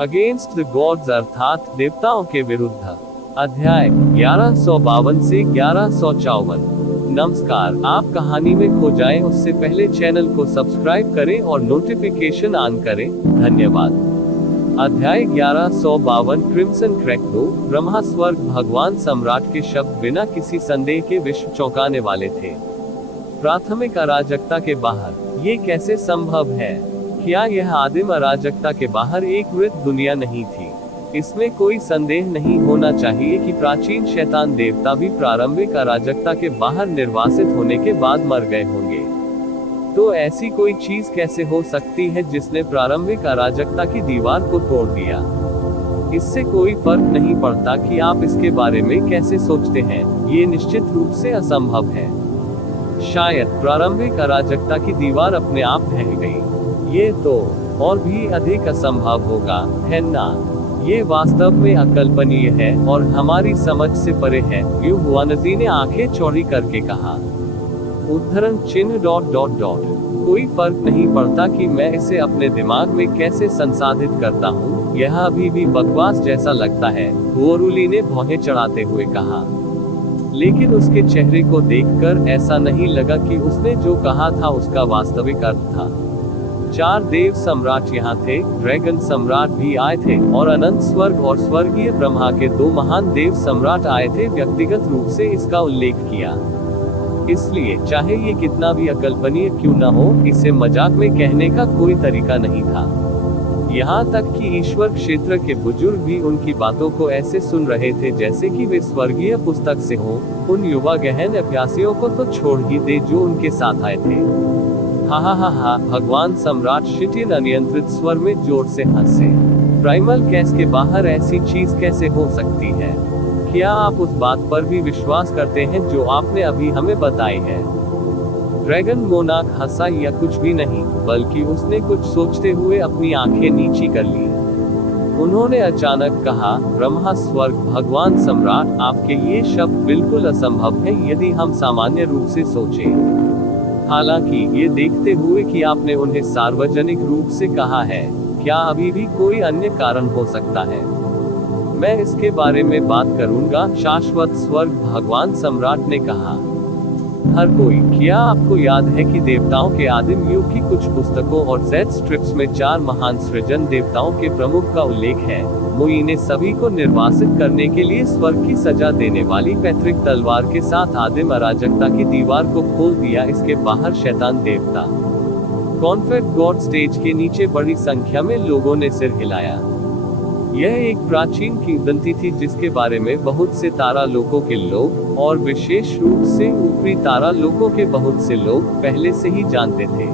Against the gods अर्थात देवताओं के विरुद्ध। अध्याय 1152 से 1154। नमस्कार, आप कहानी में खो जाएं उससे पहले चैनल को सब्सक्राइब करें और नोटिफिकेशन ऑन करें। धन्यवाद। अध्याय 1152 क्रिम्सन क्रैकलो। ब्रह्मा स्वर्ग भगवान सम्राट के शब्द बिना किसी संदेह के विश्व चौंकाने वाले थे। प्राथमिक अराजकता के बाहर ये कैसे संभव है? क्या यह आदिम अराजकता के बाहर एक वृत्त दुनिया नहीं थी? इसमें कोई संदेह नहीं होना चाहिए कि प्राचीन शैतान देवता भी प्रारंभिक अराजकता के बाहर निर्वासित होने के बाद मर गए होंगे। तो ऐसी कोई चीज कैसे हो सकती है जिसने प्रारंभिक अराजकता की दीवार को तोड़ दिया? इससे कोई फर्क नहीं पड़ता कि आप इसके बारे में कैसे सोचते हैं, ये निश्चित रूप से असंभव है। शायद प्रारंभिक अराजकता की दीवार अपने आप ढह गई। ये तो और भी अधिक असंभव होगा, है ना? ये वास्तव में अकल्पनीय है और हमारी समझ से परे है, युवानजी ने आंखें चौड़ी करके कहा। उद्धरण चिन्ह ... कोई फर्क नहीं पड़ता कि मैं इसे अपने दिमाग में कैसे संसाधित करता हूँ, यह अभी भी बकवास जैसा लगता है, वोरुली ने भौहें चढ़ाते हुए कहा। लेकिन उसके चेहरे को देखकर ऐसा नहीं लगा कि उसने जो कहा था उसका वास्तविक अर्थ था। 4 देव सम्राट यहाँ थे, ड्रैगन सम्राट भी आए थे, और अनंत स्वर्ग और स्वर्गीय ब्रह्मा के 2 महान देव सम्राट आए थे। व्यक्तिगत रूप से इसका उल्लेख किया। इसलिए चाहे ये कितना भी अकल्पनीय क्यों न हो, इसे मजाक में कहने का कोई तरीका नहीं था। यहाँ तक कि ईश्वर क्षेत्र के बुजुर्ग भी उनकी बातों को ऐसे सुन रहे थे जैसे कि वे स्वर्गीय पुस्तक से हों। उन युवा गहन अभ्यासियों को तो छोड़ ही दे जो उनके साथ आए थे। हा, भगवान सम्राट शिटिन अनियंत्रित स्वर में जोर से हंसे। प्राइमल कैस के बाहर ऐसी चीज कैसे हो सकती है? क्या आप उस बात पर भी विश्वास करते हैं जो आपने अभी हमें बताई है? ड्रैगन मोनाक हंसा या कुछ भी नहीं, बल्कि उसने कुछ सोचते हुए अपनी आंखें नीची कर ली। उन्होंने अचानक कहा, ब्रह्मा स्वर्ग भगवान सम्राट, आपके ये शब्द बिल्कुल असंभव है यदि हम सामान्य रूप से सोचें। हालांकि ये देखते हुए कि आपने उन्हें सार्वजनिक रूप से कहा है, क्या अभी भी कोई अन्य कारण हो सकता है? मैं इसके बारे में बात करूंगा, शाश्वत स्वर्ग भगवान सम्राट ने कहा। हर कोई, क्या आपको याद है कि देवताओं के आदिम युग की कुछ पुस्तकों और जेड स्ट्रिप्स में 4 महान सृजन देवताओं के प्रमुख का उल्लेख है? मुई ने सभी को निर्वासित करने के लिए स्वर्ग की सजा देने वाली पैतृक तलवार के साथ आदिम अराजकता की दीवार को खोल दिया। इसके बाहर शैतान देवता कॉन्फेड गॉड स्टेज के नीचे बड़ी संख्या में लोगों ने सिर हिलाया। यह एक प्राचीन किंवदंती थी जिसके बारे में बहुत से तारा लोकों के लोग, और विशेष रूप से ऊपरी तारा लोकों के बहुत से लोग, पहले से ही जानते थे।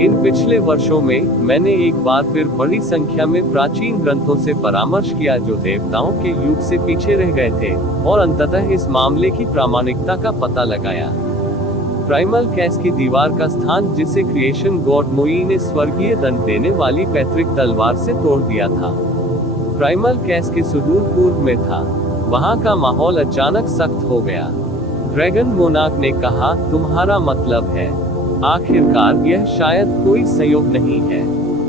इन पिछले वर्षों में मैंने एक बार फिर बड़ी संख्या में प्राचीन ग्रंथों से परामर्श किया जो देवताओं के युग से पीछे रह गए थे, और अंततः इस मामले की प्रामाणिकता का पता लगाया। प्राइमल कैस की दीवार का स्थान, जिसे क्रिएशन गॉड मुई ने स्वर्गीय दंड देने वाली पैतृक तलवार से तोड़ दिया था, प्राइमल कैस के सुदूर पूर्व में था। वहां का माहौल अचानक सख्त हो गया। ड्रैगन मोनाक ने कहा, तुम्हारा मतलब है? आखिरकार यह शायद कोई संयोग नहीं है।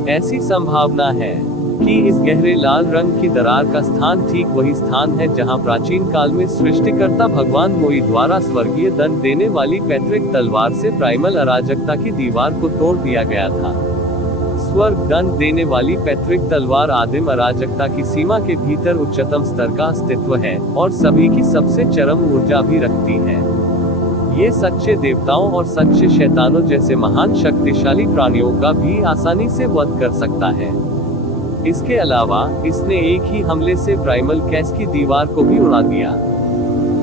ऐसी संभावना है कि इस गहरे लाल रंग की दरार का स्थान ठीक वही स्थान है जहां प्राचीन काल में सृष्टिकर्ता भगवान मोई द्वारा स्वर्गीय दंड देने वाली पैतृक तलवार से प्राइमल अराजकता की दीवार को तोड़ दिया गया था। स्वर्ग दंड देने वाली पैतृक तलवार आदिम अराजकता की सीमा के भीतर उच्चतम स्तर का अस्तित्व है, और सभी की सबसे चरम ऊर्जा भी रखती है। ये सच्चे देवताओं और सच्चे शैतानों जैसे महान शक्तिशाली प्राणियों का भी आसानी से वध कर सकता है। इसके अलावा इसने एक ही हमले से प्राइमल कैस की दीवार को भी उड़ा दिया।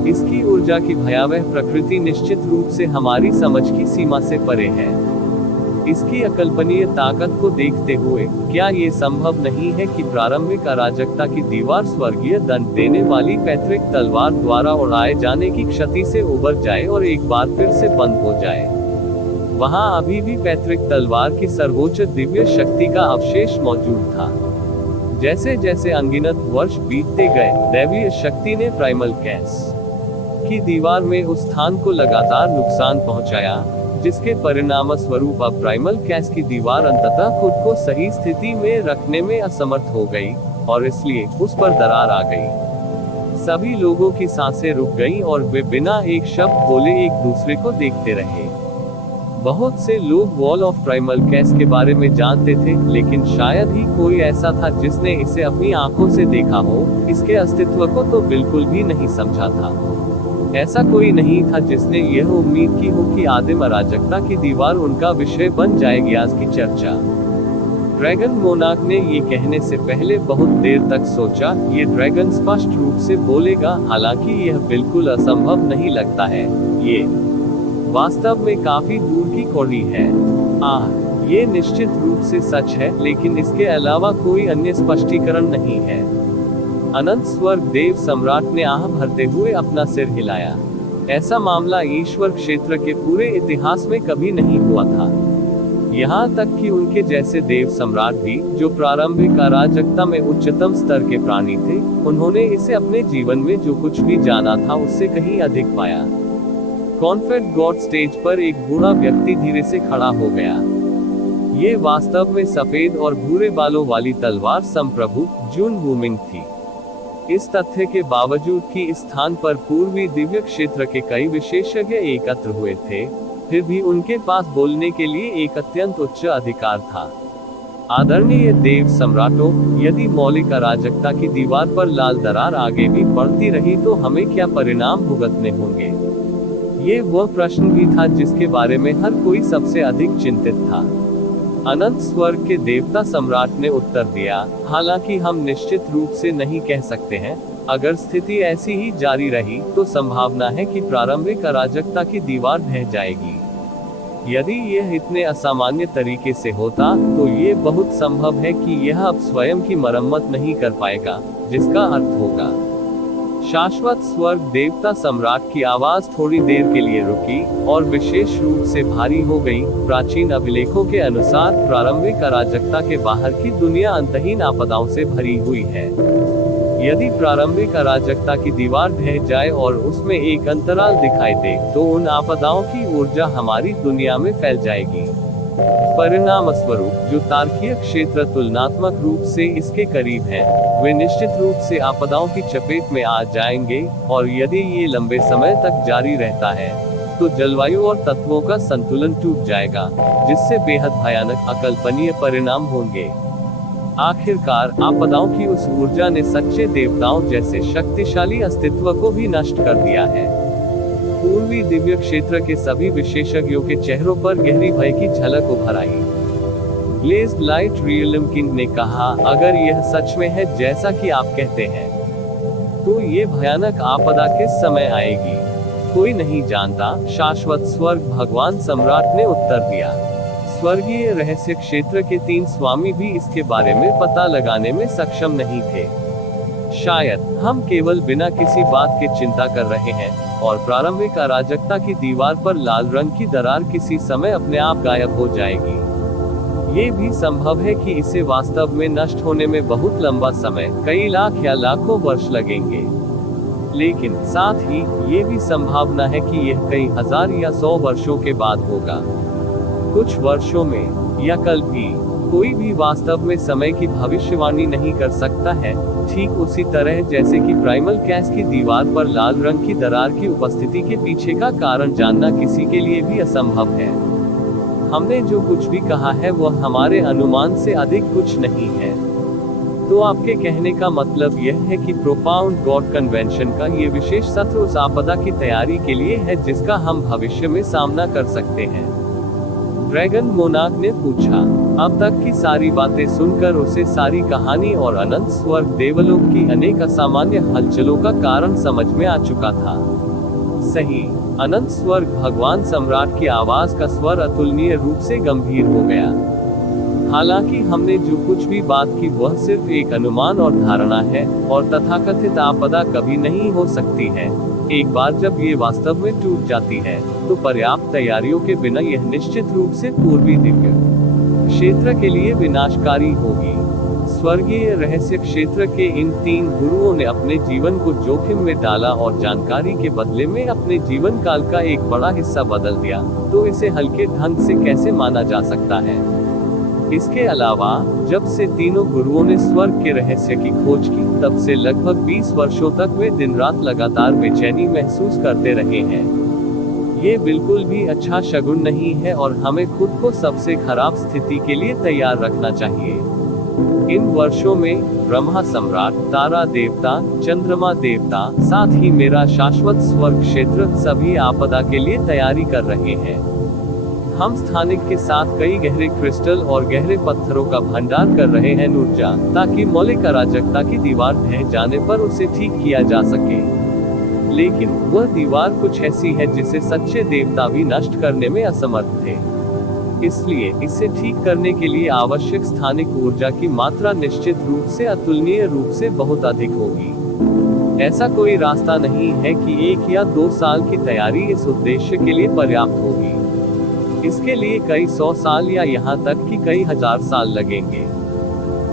इसकी ऊर्जा की भयावह प्रकृति निश्चित रूप से हमारी समझ की सीमा से परे है। इसकी अकल्पनीय ताकत को देखते हुए, क्या ये संभव नहीं है कि प्रारंभिक अराजकता की दीवार स्वर्गीय दंड देने वाली पैतृक तलवार द्वारा उड़ाए जाने की क्षति से उबर जाए और एक बार फिर से बंद हो जाए? वहां अभी भी पैतृक तलवार की सर्वोच्च दिव्य शक्ति का अवशेष मौजूद था। जैसे जैसे अनगिनत वर्ष बीतते गए, दैवीय शक्ति ने प्राइमल कैस की दीवार में उस स्थान को लगातार नुकसान पहुंचाया। जिसके परिणाम स्वरूप अब प्राइमल कैस की दीवार अंततः खुद को सही स्थिति में रखने में असमर्थ हो गई, और इसलिए उस पर दरार आ गई। सभी लोगों की सांसें रुक गईं और वे बिना एक शब्द बोले एक दूसरे को देखते रहे। बहुत से लोग वॉल ऑफ प्राइमल कैस के बारे में जानते थे, लेकिन शायद ही कोई ऐसा था जिसने इसे अपनी आंखों से देखा हो। इसके अस्तित्व को तो बिल्कुल भी नहीं समझा था। ऐसा कोई नहीं था जिसने यह उम्मीद की हो कि आदिम अराजकता की दीवार उनका विषय बन जाएगी। आज की चर्चा। ड्रैगन मोनार्क ने ये कहने से पहले बहुत देर तक सोचा, ये ड्रैगन स्पष्ट रूप से बोलेगा, हालांकि यह बिल्कुल असंभव नहीं लगता है। ये वास्तव में काफी दूर की कौड़ी है। ये निश्चित रूप से सच है, लेकिन इसके अलावा कोई अन्य स्पष्टीकरण नहीं है। अनंत स्वर्ग देव सम्राट ने आह भरते हुए अपना सिर हिलाया। ऐसा मामला ईश्वर क्षेत्र के पूरे इतिहास में कभी नहीं हुआ था। यहाँ तक कि उनके जैसे देव सम्राट भी, जो प्रारंभिक अराजकता में उच्चतम स्तर के प्राणी थे, उन्होंने इसे अपने जीवन में जो कुछ भी जाना था उससे कहीं अधिक पाया। कॉन्फेड गॉड स्टेज पर एक बूढ़ा व्यक्ति धीरे से खड़ा हो गया। ये वास्तव में सफेद और भूरे बालों वाली तलवार संप्रभु जून वूमिंग थी। इस तथ्य के बावजूद कि इस स्थान पर पूर्वी दिव्य क्षेत्र के कई विशेषज्ञ एकत्र हुए थे, फिर भी उनके पास बोलने के लिए एक अत्यंत उच्च अधिकार था। आदरणीय देव सम्राटों, यदि मौलिक अराजकता की दीवार पर लाल दरार आगे भी बढ़ती रही तो हमें क्या परिणाम भुगतने होंगे? ये वह प्रश्न भी था जिसके बारे में हर कोई सबसे अधिक चिंतित था। अनंत स्वर्ग के देवता सम्राट ने उत्तर दिया, हालांकि हम निश्चित रूप से नहीं कह सकते हैं। अगर स्थिति ऐसी ही जारी रही तो संभावना है कि प्रारंभिक अराजकता की दीवार ढह जाएगी। यदि यह इतने असामान्य तरीके से होता तो ये बहुत संभव है कि यह अब स्वयं की मरम्मत नहीं कर पाएगा, जिसका अर्थ होगा शाश्वत स्वर्ग देवता सम्राट की आवाज थोड़ी देर के लिए रुकी और विशेष रूप से भारी हो गई। प्राचीन अभिलेखों के अनुसार प्रारंभिक अराजकता के बाहर की दुनिया अंतहीन आपदाओं से भरी हुई है। यदि प्रारंभिक अराजकता की दीवार ढह जाए और उसमें एक अंतराल दिखाई दे, तो उन आपदाओं की ऊर्जा हमारी दुनिया में फैल जाएगी। परिणाम स्वरूप जो तार्किक क्षेत्र तुलनात्मक रूप से इसके करीब हैं, वे निश्चित रूप से आपदाओं की चपेट में आ जाएंगे, और यदि ये लंबे समय तक जारी रहता है तो जलवायु और तत्वों का संतुलन टूट जाएगा, जिससे बेहद भयानक अकल्पनीय परिणाम होंगे। आखिरकार आपदाओं की उस ऊर्जा ने सच्चे देवताओं जैसे शक्तिशाली अस्तित्व को भी नष्ट कर दिया है। पूर्वी दिव्य क्षेत्र के सभी विशेषज्ञों के चेहरों पर गहरी भय की झलक उभर आई। ब्लेज्ड लाइट रियलम किंग ने कहा, अगर यह सच में है जैसा कि आप कहते हैं, तो ये भयानक आपदा किस समय आएगी? कोई नहीं जानता, शाश्वत स्वर्ग भगवान सम्राट ने उत्तर दिया। स्वर्गीय रहस्य क्षेत्र के 3 स्वामी भी इसके बारे में पता लगाने में सक्षम नहीं थे। शायद हम केवल बिना किसी बात के चिंता कर रहे हैं, और प्रारंभिक अराजकता की दीवार पर लाल रंग की दरार किसी समय अपने आप गायब हो जाएगी। ये भी संभव है कि इसे वास्तव में नष्ट होने में बहुत लंबा समय, कई लाख या लाखों वर्ष लगेंगे। लेकिन साथ ही ये भी संभावना है कि यह कई हजार या 100 वर्षों के बाद होगा। कुछ वर्षों में या कल भी। कोई भी वास्तव में समय की भविष्यवाणी नहीं कर सकता है, ठीक उसी तरह जैसे कि प्राइमल कैस की दीवार पर लाल रंग की दरार की उपस्थिति के पीछे का कारण जानना किसी के लिए भी असंभव है। हमने जो कुछ भी कहा है वह हमारे अनुमान से अधिक कुछ नहीं है। तो आपके कहने का मतलब यह है कि प्रोफाउंड गॉड कन्वेंशन का ये विशेष सत्र उस आपदा की तैयारी के लिए है जिसका हम भविष्य में सामना कर सकते हैं? ड्रैगन मोनार्क ने पूछा। अब तक की सारी बातें सुनकर उसे सारी कहानी और अनंत स्वर्ग देवलोक की अनेक असामान्य हलचलों का कारण समझ में आ चुका था। सही, अनंत स्वर्ग भगवान सम्राट की आवाज का स्वर अतुलनीय रूप से गंभीर हो गया। हालांकि हमने जो कुछ भी बात की वह सिर्फ एक अनुमान और धारणा है, और तथाकथित आपदा कभी नहीं हो सकती है। एक बार जब ये वास्तव में टूट जाती है, तो पर्याप्त तैयारियों के बिना यह निश्चित रूप से पूर्वी दिव्य क्षेत्र के लिए विनाशकारी होगी। स्वर्गीय रहस्य क्षेत्र के इन 3 गुरुओं ने अपने जीवन को जोखिम में डाला और जानकारी के बदले में अपने जीवन काल का एक बड़ा हिस्सा बदल दिया, तो इसे हल्के ढंग से कैसे माना जा सकता है। इसके अलावा जब से तीनों गुरुओं ने स्वर्ग के रहस्य की खोज की, तब से लगभग 20 वर्षों तक वे दिन रात लगातार बेचैनी महसूस करते रहे हैं। ये बिल्कुल भी अच्छा शगुन नहीं है और हमें खुद को सबसे खराब स्थिति के लिए तैयार रखना चाहिए। इन वर्षों में ब्रह्मा सम्राट, तारा देवता, चंद्रमा देवता, साथ ही मेरा शाश्वत स्वर्ग क्षेत्र सभी आपदा के लिए तैयारी कर रहे हैं। हम स्थानिक के साथ कई गहरे क्रिस्टल और गहरे पत्थरों का भंडार कर रहे हैं ऊर्जा, ताकि मौलिक अराजकता की दीवार ढह जाने पर उसे ठीक किया जा सके। लेकिन वह दीवार कुछ ऐसी है जिसे सच्चे देवता भी नष्ट करने में असमर्थ थे। इसलिए इसे ठीक करने के लिए आवश्यक स्थानिक ऊर्जा की मात्रा निश्चित रूप से अतुलनीय रूप से बहुत अधिक होगी। ऐसा कोई रास्ता नहीं है कि 1 या 2 साल की तैयारी इस उद्देश्य के लिए पर्याप्त होगी। इसके लिए कई 100 साल या यहाँ तक कि कई हजार साल लगेंगे।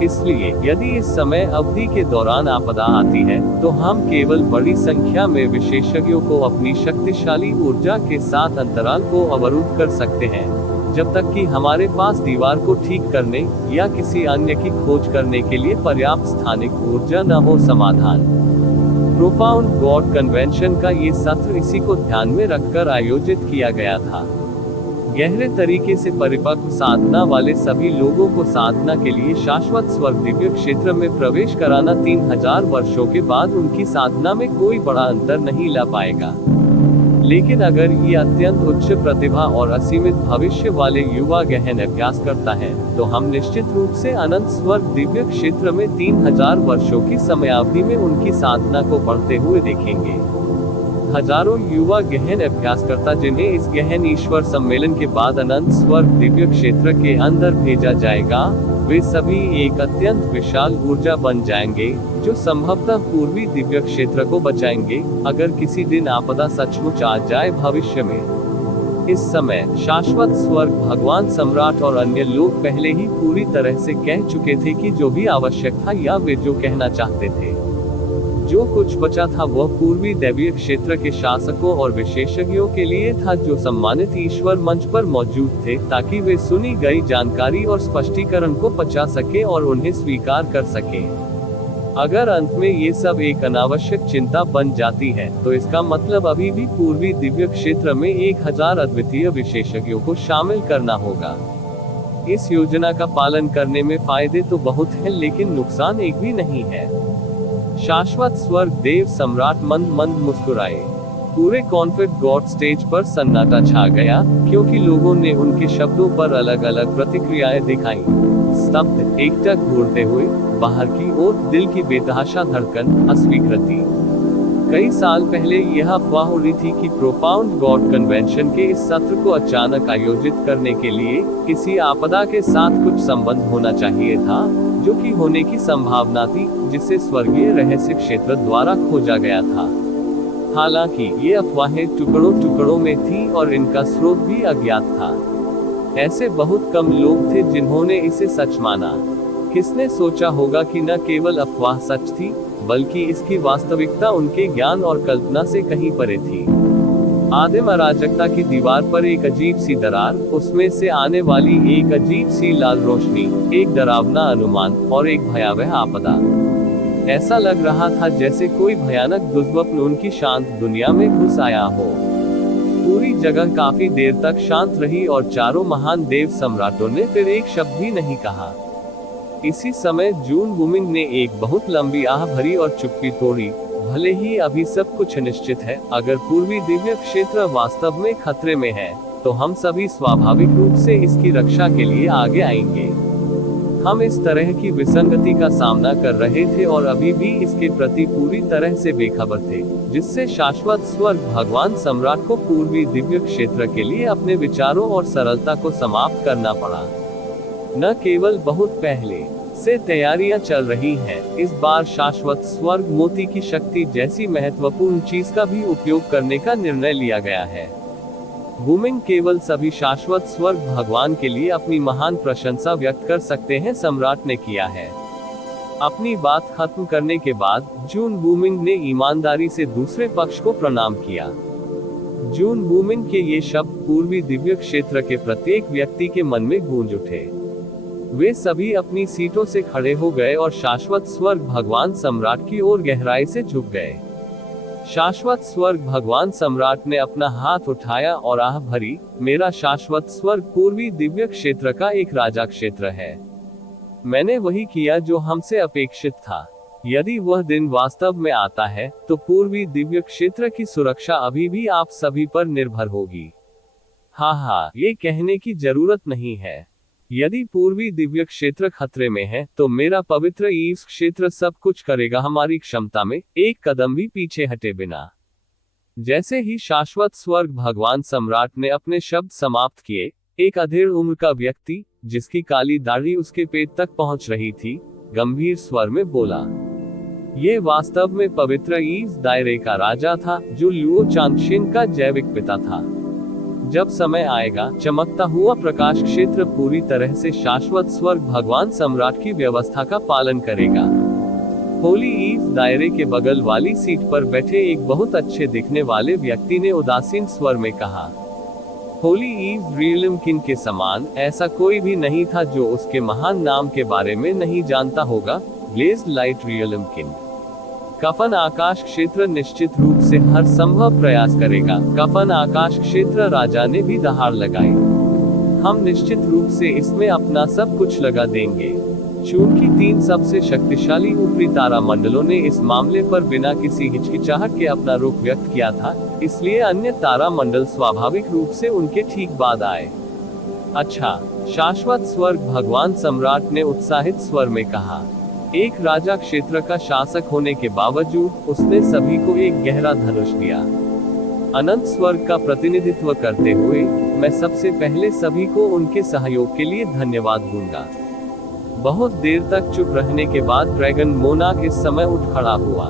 इसलिए यदि इस समय अवधि के दौरान आपदा आती है, तो हम केवल बड़ी संख्या में विशेषज्ञों को अपनी शक्तिशाली ऊर्जा के साथ अंतराल को अवरुद्ध कर सकते हैं, जब तक कि हमारे पास दीवार को ठीक करने या किसी अन्य की खोज करने के लिए पर्याप्त स्थानिक ऊर्जा न हो। समाधान। प्रोफाउंड गॉड कन्वेंशन का ये सत्र इसी को ध्यान में रखकर आयोजित किया गया था। गहरे तरीके से परिपक्व साधना वाले सभी लोगों को साधना के लिए शाश्वत स्वर्ग दिव्य क्षेत्र में प्रवेश कराना 3000 वर्षों के बाद उनकी साधना में कोई बड़ा अंतर नहीं ला पाएगा। लेकिन अगर ये अत्यंत उच्च प्रतिभा और असीमित भविष्य वाले युवा गहन अभ्यास करता है, तो हम निश्चित रूप से अनंत स्वर्ग दिव्य क्षेत्र में 3000 वर्षों की समयावधि में उनकी साधना को बढ़ते हुए देखेंगे। हजारों युवा गहन अभ्यासकर्ता जिन्हें इस गहन ईश्वर सम्मेलन के बाद अनंत स्वर्ग दिव्य क्षेत्र के अंदर भेजा जाएगा, वे सभी एक अत्यंत विशाल ऊर्जा बन जाएंगे, जो संभवतः पूर्वी दिव्य क्षेत्र को बचाएंगे, अगर किसी दिन आपदा सचमुच आ जाए भविष्य में। इस समय शाश्वत स्वर्ग भगवान सम्राट और अन्य लोग पहले ही पूरी तरह से कह चुके थे कि जो भी आवश्यक था या वे जो कहना चाहते थे। जो कुछ बचा था वह पूर्वी दैवीय क्षेत्र के शासकों और विशेषज्ञों के लिए था, जो सम्मानित ईश्वर मंच पर मौजूद थे, ताकि वे सुनी गई जानकारी और स्पष्टीकरण को पचा सके और उन्हें स्वीकार कर सके। अगर अंत में ये सब एक अनावश्यक चिंता बन जाती है, तो इसका मतलब अभी भी पूर्वी दिव्य क्षेत्र में 1000 अद्वितीय विशेषज्ञों को शामिल करना होगा। इस योजना का पालन करने में फायदे तो बहुत हैं, लेकिन नुकसान एक भी नहीं है। शाश्वत स्वर्ग देव सम्राट मंद मंद मुस्कुराए। पूरे कॉन्फ्लिक्ट गॉड स्टेज पर सन्नाटा छा गया, क्योंकि लोगों ने उनके शब्दों पर अलग अलग प्रतिक्रियाएं दिखाई। स्तब्ध, एकटक घूरते हुए, बाहर की ओर, दिल की बेतहाशा धड़कन, अस्वीकृति। कई साल पहले यह अफवाह हो रही थी कि प्रोफाउंड गॉड कन्वेंशन के इस सत्र को अचानक आयोजित करने के लिए किसी आपदा के साथ कुछ संबंध होना चाहिए था, जो कि होने की संभावना थी, जिसे स्वर्गीय रहस्य क्षेत्र द्वारा खोजा गया था। हालांकि ये अफवाहें टुकड़ों टुकड़ों में थी और इनका स्रोत भी अज्ञात था। ऐसे बहुत कम लोग थे जिन्होंने इसे सच माना। किसने सोचा होगा कि न केवल अफवाह सच थी, बल्कि इसकी वास्तविकता उनके ज्ञान और कल्पना से कहीं परे थी। आदिम अराजकता की दीवार पर एक अजीब सी दरार, उसमें से आने वाली एक अजीब सी लाल रोशनी, एक डरावना अनुमान और एक भयावह आपदा। ऐसा लग रहा था जैसे कोई भयानक दुष्स्वप्न उनकी शांत दुनिया में घुस आया हो। पूरी जगह काफी देर तक शांत रही और चारों महान देव सम्राटों ने फिर एक शब्द भी नहीं कहा। इसी समय जून वुमिंग ने एक बहुत लंबी आह भरी और चुप्पी तोड़ी। भले ही अभी सब कुछ निश्चित है, अगर पूर्वी दिव्य क्षेत्र वास्तव में खतरे में है, तो हम सभी स्वाभाविक रूप से इसकी रक्षा के लिए आगे आएंगे। हम इस तरह की विसंगति का सामना कर रहे थे और अभी भी इसके प्रति पूरी तरह से बेखबर थे, जिससे शाश्वत स्वर्ग भगवान सम्राट को पूर्वी दिव्य क्षेत्र के लिए अपने विचारों और सरलता को समाप्त करना पड़ा। न केवल बहुत पहले से तैयारियां चल रही हैं, इस बार शाश्वत स्वर्ग मोती की शक्ति जैसी महत्वपूर्ण चीज का भी उपयोग करने का निर्णय लिया गया है। वुमिंग केवल सभी शाश्वत स्वर्ग भगवान के लिए अपनी महान प्रशंसा व्यक्त कर सकते हैं, सम्राट ने किया है। अपनी बात खत्म करने के बाद जून बूमिंग ने ईमानदारी से दूसरे पक्ष को प्रणाम किया। जून बूमिंग के ये शब्द पूर्वी दिव्य क्षेत्र के प्रत्येक व्यक्ति के मन में गूंज उठे। वे सभी अपनी सीटों से खड़े हो गए और शाश्वत स्वर्ग भगवान सम्राट की ओर गहराई से झुक गए। शाश्वत स्वर्ग भगवान सम्राट ने अपना हाथ उठाया और आह भरी, मेरा शाश्वत स्वर्ग पूर्वी दिव्य क्षेत्र का एक राजा क्षेत्र है। मैंने वही किया जो हमसे अपेक्षित था। यदि वह दिन वास्तव में आता है तो पूर्वी दिव्य क्षेत्र की सुरक्षा अभी भी आप सभी पर निर्भर होगी। हाँ, ये कहने की जरूरत नहीं है। यदि पूर्वी दिव्य क्षेत्र खतरे में है तो मेरा पवित्र ईव्स क्षेत्र सब कुछ करेगा हमारी क्षमता में एक कदम भी पीछे हटे बिना। जैसे ही शाश्वत स्वर्ग भगवान सम्राट ने अपने शब्द समाप्त किए, एक अधेड़ उम्र का व्यक्ति, जिसकी काली दाढ़ी उसके पेट तक पहुंच रही थी, गंभीर स्वर में बोला। ये वास्तव में पवित्र ईव्स दायरे का राजा था, जो लुओ चांगशेन का जैविक पिता था। जब समय आएगा, चमकता हुआ प्रकाश क्षेत्र पूरी तरह से शाश्वत स्वर्ग भगवान सम्राट की व्यवस्था का पालन करेगा। होली ईव्स दायरे के बगल वाली सीट पर बैठे एक बहुत अच्छे दिखने वाले व्यक्ति ने उदासीन स्वर में कहा। होली ईव्स रियलम किन के समान ऐसा कोई भी नहीं था जो उसके महान नाम के बारे में नहीं जानता होगा। ब्लेज्ड लाइट रियलम किन। कफन आकाश क्षेत्र निश्चित रूप से हर संभव प्रयास करेगा। कफन आकाश क्षेत्र राजा ने भी दहाड़ लगाई। हम निश्चित रूप से इसमें अपना सब कुछ लगा देंगे। चूंकि 3 सबसे शक्तिशाली ऊपरी तारा मंडलों ने इस मामले पर बिना किसी हिचकिचाहट के अपना रुख व्यक्त किया था, इसलिए अन्य तारा मंडल स्वाभाविक रूप से उनके ठीक बाद आए। अच्छा, शाश्वत स्वर्ग भगवान सम्राट ने उत्साहित स्वर में कहा। एक राजा क्षेत्र का शासक होने के बावजूद उसने सभी को एक गहरा धनुष दिया। अनंत स्वर्ग का प्रतिनिधित्व करते हुए मैं सबसे पहले सभी को उनके सहयोग के लिए धन्यवाद दूंगा। बहुत देर तक चुप रहने के बाद ड्रैगन मोनार्क इस समय उठ खड़ा हुआ।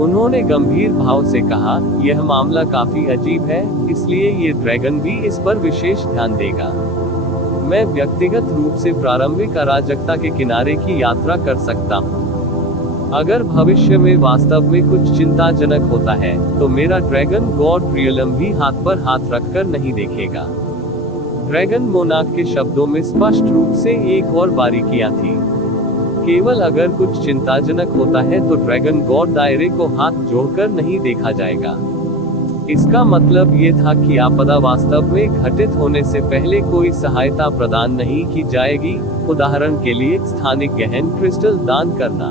उन्होंने गंभीर भाव से कहा, यह मामला काफी अजीब है, इसलिए ये ड्रैगन भी इस पर विशेष ध्यान देगा। मैं व्यक्तिगत रूप से प्रारंभिक अराजकता के किनारे की यात्रा कर सकता हूँ। अगर भविष्य में वास्तव में कुछ चिंताजनक होता है तो मेरा ड्रैगन गॉड रियलम भी हाथ पर हाथ रखकर नहीं देखेगा। ड्रैगन मोनार्क के शब्दों में स्पष्ट रूप से एक और बारीकियां थी। केवल अगर कुछ चिंताजनक होता है तो ड्रैगन गॉड दायरे को हाथ जोड़कर नहीं देखा जाएगा। इसका मतलब ये था कि आपदा वास्तव में घटित होने से पहले कोई सहायता प्रदान नहीं की जाएगी, उदाहरण के लिए स्थानिक गहन क्रिस्टल दान करना।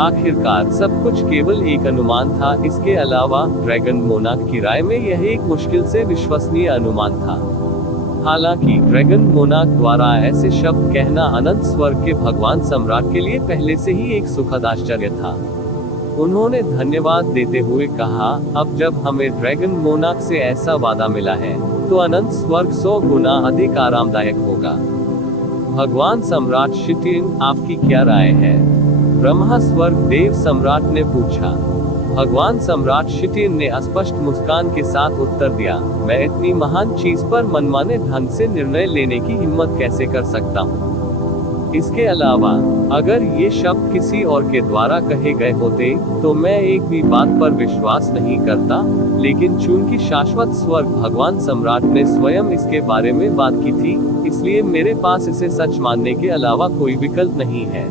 आखिरकार सब कुछ केवल एक अनुमान था। इसके अलावा ड्रैगन मोनार्क की राय में यह एक मुश्किल से विश्वसनीय अनुमान था। हालांकि ड्रैगन मोनार्क द्वारा ऐसे शब्द कहना अनंत स्वर्ग के भगवान सम्राट के लिए पहले से ही एक सुखद आश्चर्य था। उन्होंने धन्यवाद देते हुए कहा, अब जब हमें ड्रैगन मोनार्क से ऐसा वादा मिला है तो अनंत स्वर्ग 100 गुना अधिक आरामदायक होगा। भगवान सम्राट शिटिन, आपकी क्या राय है? ब्रह्मा स्वर्ग देव सम्राट ने पूछा। भगवान सम्राट शिटिन ने स्पष्ट मुस्कान के साथ उत्तर दिया, मैं इतनी महान चीज पर मनमाने ढंग से निर्णय लेने की हिम्मत कैसे कर सकता हूँ। इसके अलावा अगर ये शब्द किसी और के द्वारा कहे गए होते तो मैं एक भी बात पर विश्वास नहीं करता, लेकिन चूंकि शाश्वत स्वर्ग भगवान सम्राट ने स्वयं इसके बारे में बात की थी, इसलिए मेरे पास इसे सच मानने के अलावा कोई विकल्प नहीं है।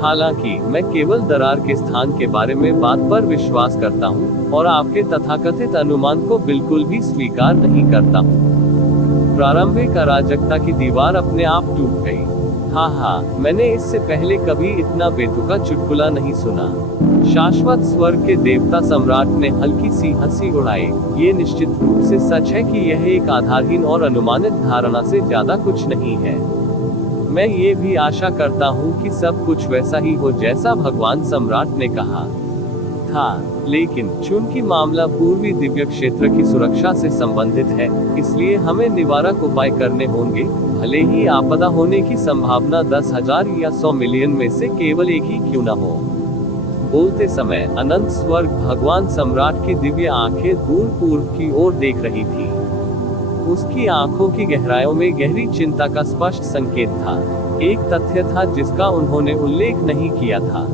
हालांकि मैं केवल दरार के स्थान के बारे में बात पर विश्वास करता हूँ और आपके तथाकथित अनुमान को बिल्कुल भी स्वीकार नहीं करता हूँ। प्रारंभिक अराजकता की दीवार अपने आप टूट गई। हाँ, मैंने इससे पहले कभी इतना बेतुका चुटकुला नहीं सुना। शाश्वत स्वर्ग के देवता सम्राट ने हल्की सी हंसी उड़ाई। ये निश्चित रूप से सच है कि यह एक आधारहीन और अनुमानित धारणा से ज्यादा कुछ नहीं है। मैं ये भी आशा करता हूँ कि सब कुछ वैसा ही हो जैसा भगवान सम्राट ने कहा था, लेकिन चूंकि मामला पूर्वी दिव्य क्षेत्र की सुरक्षा से संबंधित है, इसलिए हमें निवारक उपाय करने होंगे, भले ही आपदा होने की संभावना 10,000 या 100 मिलियन में से केवल एक ही क्यों न हो। बोलते समय अनंत स्वर्ग भगवान सम्राट की दिव्य आंखें दूर पूर्व की ओर देख रही थी। उसकी आंखों की गहराइयों में गहरी चिंता का स्पष्ट संकेत था। एक तथ्य था जिसका उन्होंने उल्लेख नहीं किया था।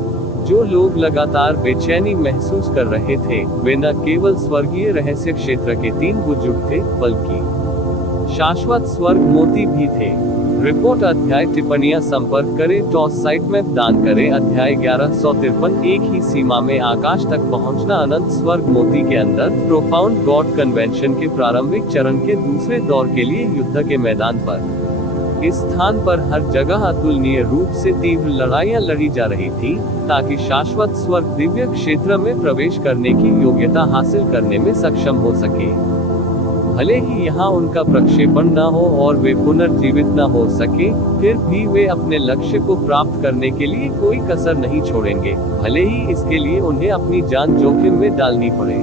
जो लोग लगातार बेचैनी महसूस कर रहे थे, वे न केवल स्वर्गीय रहस्य क्षेत्र के 3 बुजुर्ग थे, बल्कि शाश्वत स्वर्ग मोती भी थे। रिपोर्ट अध्याय टिप्पणियां संपर्क करें टॉस साइट मैप दान करें अध्याय 1153 एक ही सीमा में आकाश तक पहुंचना अनंत स्वर्ग मोती के अंदर प्रोफाउंड गॉड कन्वेंशन के प्रारंभिक चरण के दूसरे दौर के लिए युद्ध के मैदान पर। इस स्थान पर हर जगह अतुलनीय रूप से तीव्र लड़ाइयां लड़ी जा रही थी, ताकि शाश्वत स्वर्ग दिव्य क्षेत्र में प्रवेश करने की योग्यता हासिल करने में सक्षम हो सके। भले ही यहाँ उनका प्रक्षेपण न हो और वे पुनर्जीवित न हो सके, फिर भी वे अपने लक्ष्य को प्राप्त करने के लिए कोई कसर नहीं छोड़ेंगे, भले ही इसके लिए उन्हें अपनी जान जोखिम में डालनी पड़े।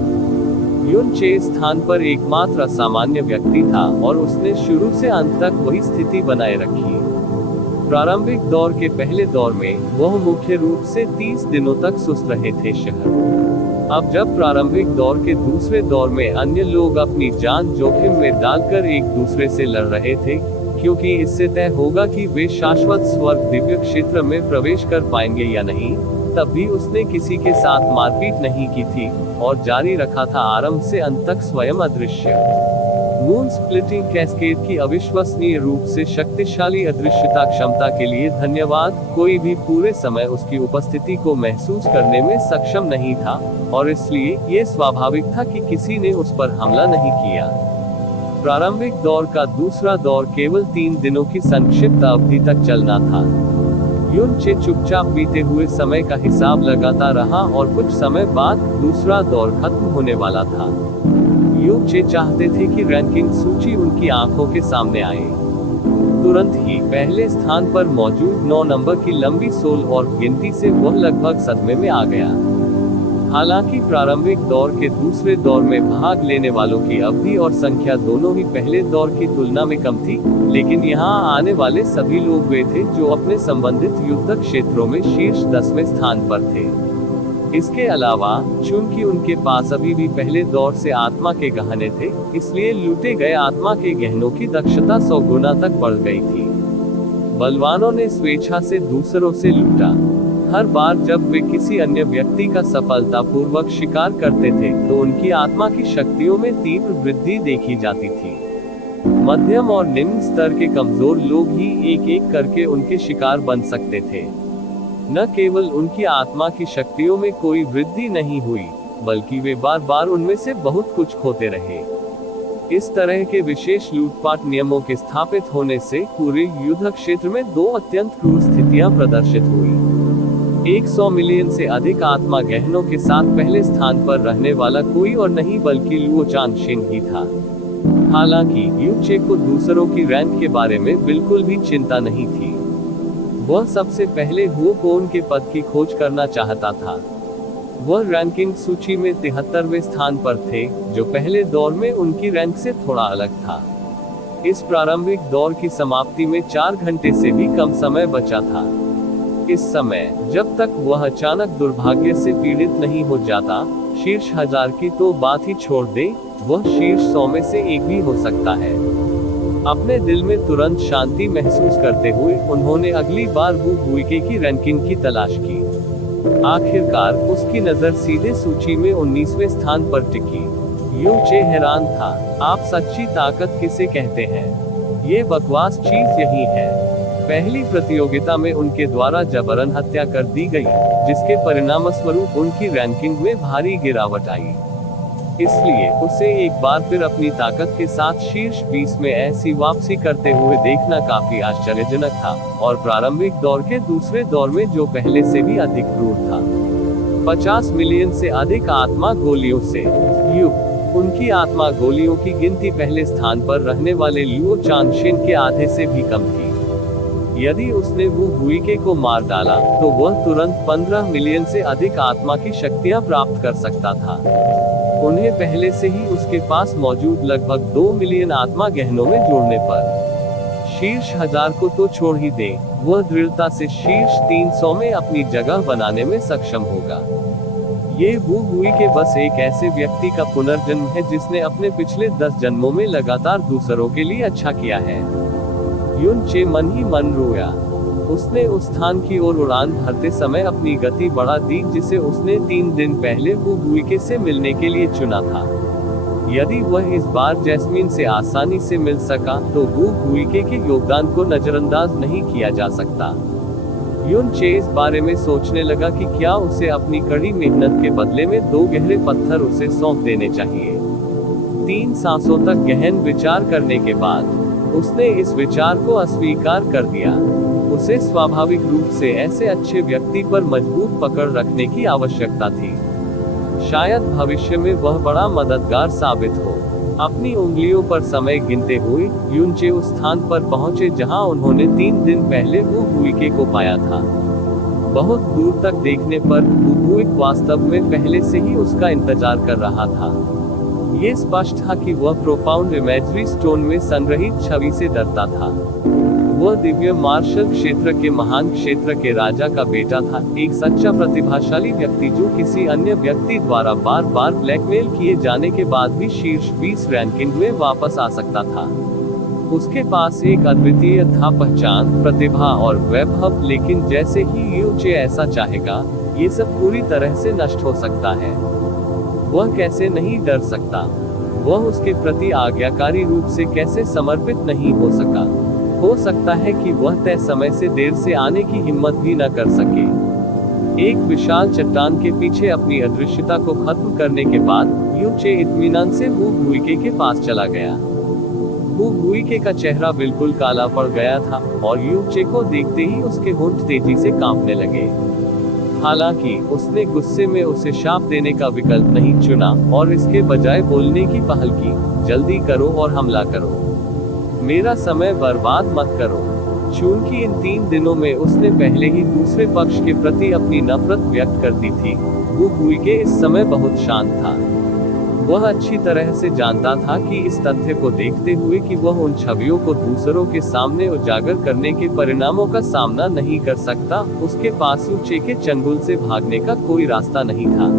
युन चे स्थान पर एकमात्र असामान्य व्यक्ति था और उसने शुरू से अंत तक वही स्थिति बनाए रखी। प्रारंभिक दौर के पहले दौर में वह मुख्य रूप से 30 दिनों तक सुस्त रहे थे शहर। अब जब प्रारंभिक दौर के दूसरे दौर में अन्य लोग अपनी जान जोखिम में डालकर एक दूसरे से लड़ रहे थे, क्योंकि इससे तय होगा कि वे शाश्वत स्वर्ग दिव्य क्षेत्र में प्रवेश कर पाएंगे या नहीं, तब भी उसने किसी के साथ मारपीट नहीं की थी और जारी रखा था आरंभ से अंत तक स्वयं अदृश्य। मून स्प्लिटिंग कैस्केड की अविश्वसनीय रूप से शक्तिशाली अदृश्यता क्षमता के लिए धन्यवाद। कोई भी पूरे समय उसकी उपस्थिति को महसूस करने में सक्षम नहीं था, और इसलिए ये स्वाभाविक था कि किसी ने उस पर हमला नहीं किया। प्रारंभिक दौर का दूसरा दौर केवल 3 दिनों की संक्षिप्त अवधि तक चलना था। युन चे चुपचाप बीते हुए समय का हिसाब लगाता रहा और कुछ समय बाद दूसरा दौर खत्म होने वाला था। युन चे चाहते थे कि रैंकिंग सूची उनकी आंखों के सामने आए। तुरंत ही पहले स्थान पर मौजूद 9 नंबर की लंबी सोल और गिनती से वह लगभग सदमे में आ गया। हालांकि प्रारंभिक दौर के दूसरे दौर में भाग लेने वालों की अवधि और संख्या दोनों ही पहले दौर की तुलना में कम थी, लेकिन यहाँ आने वाले सभी लोग वे थे जो अपने संबंधित युद्ध क्षेत्रों में शीर्ष 10वें स्थान पर थे। इसके अलावा, चूंकि उनके पास अभी भी पहले दौर से आत्मा के गहने थे, इसलिए लूटे गए आत्मा के गहनों की दक्षता 100 गुना तक बढ़ गई थी। बलवानों ने स्वेच्छा से दूसरों से लूटा। हर बार जब वे किसी अन्य व्यक्ति का सफलतापूर्वक शिकार करते थे, तो उनकी आत्मा की शक्तियों में तीव्र वृद्धि देखी जाती थी। मध्यम और निम्न स्तर के कमजोर लोग ही एक एक करके उनके शिकार बन सकते थे। न केवल उनकी आत्मा की शक्तियों में कोई वृद्धि नहीं हुई, बल्कि वे बार बार उनमें से बहुत कुछ खोते रहे। इस तरह के विशेष लूटपाट नियमों के स्थापित होने से पूरे युद्ध क्षेत्र में 2 अत्यंत क्रूर स्थितियां प्रदर्शित हुई। 100 मिलियन से अधिक आत्मा गहनों के साथ पहले स्थान पर रहने वाला कोई और नहीं बल्कि लुओ चानशिन ही था। हालांकि युन चे को दूसरों की रैंक के बारे में बिल्कुल भी चिंता नहीं थी। वह सबसे पहले हुओ कोन के पद की खोज करना चाहता था। वह रैंकिंग सूची में 73वें स्थान पर थे, जो पहले दौर में उनकी रैंक से थोड़ा अलग था। इस प्रारंभिक दौर की समाप्ति में 4 घंटे से भी कम समय बचा था। इस समय, जब तक वह अचानक दुर्भाग्य से पीड़ित नहीं हो जाता, शीर्ष 1000 की तो बात ही छोड़ दे, वह शीर्ष 100 में से एक भी हो सकता है। अपने दिल में तुरंत शांति महसूस करते हुए उन्होंने अगली बार वू हुईके की रैंकिंग की तलाश की। आखिरकार उसकी नजर सीधे सूची में 19वें स्थान पर टिकी। युन चे हैरान था। आप सच्ची ताकत किसे कहते हैं? ये बकवास चीज यही है। पहली प्रतियोगिता में उनके द्वारा जबरन हत्या कर दी गई, जिसके परिणामस्वरूप उनकी रैंकिंग में भारी गिरावट आई। इसलिए उसे एक बार फिर अपनी ताकत के साथ शीर्ष 20 में ऐसी वापसी करते हुए देखना काफी आश्चर्यजनक था, और प्रारंभिक दौर के दूसरे दौर में जो पहले से भी अधिक क्रूर था। 50 मिलियन से अधिक आत्मा गोलियों से युक्त उनकी आत्मा गोलियों की गिनती पहले स्थान पर रहने वाले लुओ चानशिन के आधे से भी कम थी। यदि उसने वू हुईके को मार डाला, तो वह तुरंत 15 मिलियन से अधिक आत्मा की शक्तियां प्राप्त कर सकता था। उन्हें पहले से ही उसके पास मौजूद लगभग 2 मिलियन आत्मा गहनों में जोड़ने पर शीर्ष 1000 को तो छोड़ ही दे, वह दृढ़ता से शीर्ष 300 में अपनी जगह बनाने में सक्षम होगा। ये वू हुई के बस एक ऐसे व्यक्ति का पुनर्जन्म है जिसने अपने पिछले 10 जन्मों में लगातार दूसरों के लिए अच्छा किया है। युन चे मन ही मन रोया। उसने उस स्थान की ओर उड़ान भरते समय अपनी गति बढ़ा दी जिसे उसने 3 दिन पहले वू हुई से मिलने के लिए चुना था। यदि वह इस बार जैस्मीन से आसानी से मिल सका तो वू हुई के योगदान को नजरअंदाज नहीं किया जा सकता। युन चे इस बारे में सोचने लगा कि क्या उसे अपनी कड़ी मेहनत के बदले में 2 गहरे पत्थर उसे सौंप देने चाहिए। 3 सांसों तक गहन विचार करने के बाद उसने इस विचार को अस्वीकार कर दिया। उसे स्वाभाविक रूप से ऐसे अच्छे व्यक्ति पर मजबूत पकड़ रखने की आवश्यकता थी। शायद भविष्य में वह बड़ा मददगार साबित हो। अपनी उंगलियों पर समय गिनते हुए युन चे उस स्थान पर पहुंचे जहां उन्होंने 3 दिन पहले वू हुई को पाया था। बहुत दूर तक देखने पर वू हुई वास्तव में पहले से ही उसका इंतजार कर रहा था। ये स्पष्ट था कि वह प्रोफाउंड इमेजरी स्टोन में संग्रहित छवि से डरता था। वह दिव्य मार्शल क्षेत्र के महान क्षेत्र के राजा का बेटा था, एक सच्चा प्रतिभाशाली व्यक्ति जो किसी अन्य व्यक्ति द्वारा बार बार ब्लैकमेल किए जाने के बाद भी शीर्ष 20 रैंकिंग में वापस आ सकता था। उसके पास एक अद्वितीय था पहचान, प्रतिभा और वैभव, लेकिन जैसे ही यू चे ऐसा चाहेगा, ये सब पूरी तरह से नष्ट हो सकता है। वह कैसे नहीं डर सकता? वह उसके प्रति आज्ञाकारी रूप से कैसे समर्पित नहीं हो सका? हो सकता है कि वह तय समय से देर से आने की हिम्मत भी न कर सके। एक विशाल चट्टान के पीछे अपनी अदृश्यता को खत्म करने के बाद यू चे इत्मीनान से वू हुई के पास चला गया। वू हुई का चेहरा बिल्कुल काला पड़ गया था और यू चे को देखते ही उसके होंठ तेजी से कांपने लगे। हालांकि उसने गुस्से में उसे शाप देने का विकल्प नहीं चुना और इसके बजाय बोलने की पहल की, जल्दी करो और हमला करो, मेरा समय बर्बाद मत करो। चूंकि इन 3 दिनों में उसने पहले ही दूसरे पक्ष के प्रति अपनी नफरत व्यक्त कर दी थी, वू हुई के इस समय बहुत शांत था। वह अच्छी तरह से जानता था कि इस तथ्य को देखते हुए कि वह उन छवियों को दूसरों के सामने उजागर करने के परिणामों का सामना नहीं कर सकता, उसके पास यू चे के चंगुल से भागने का कोई रास्ता नहीं था।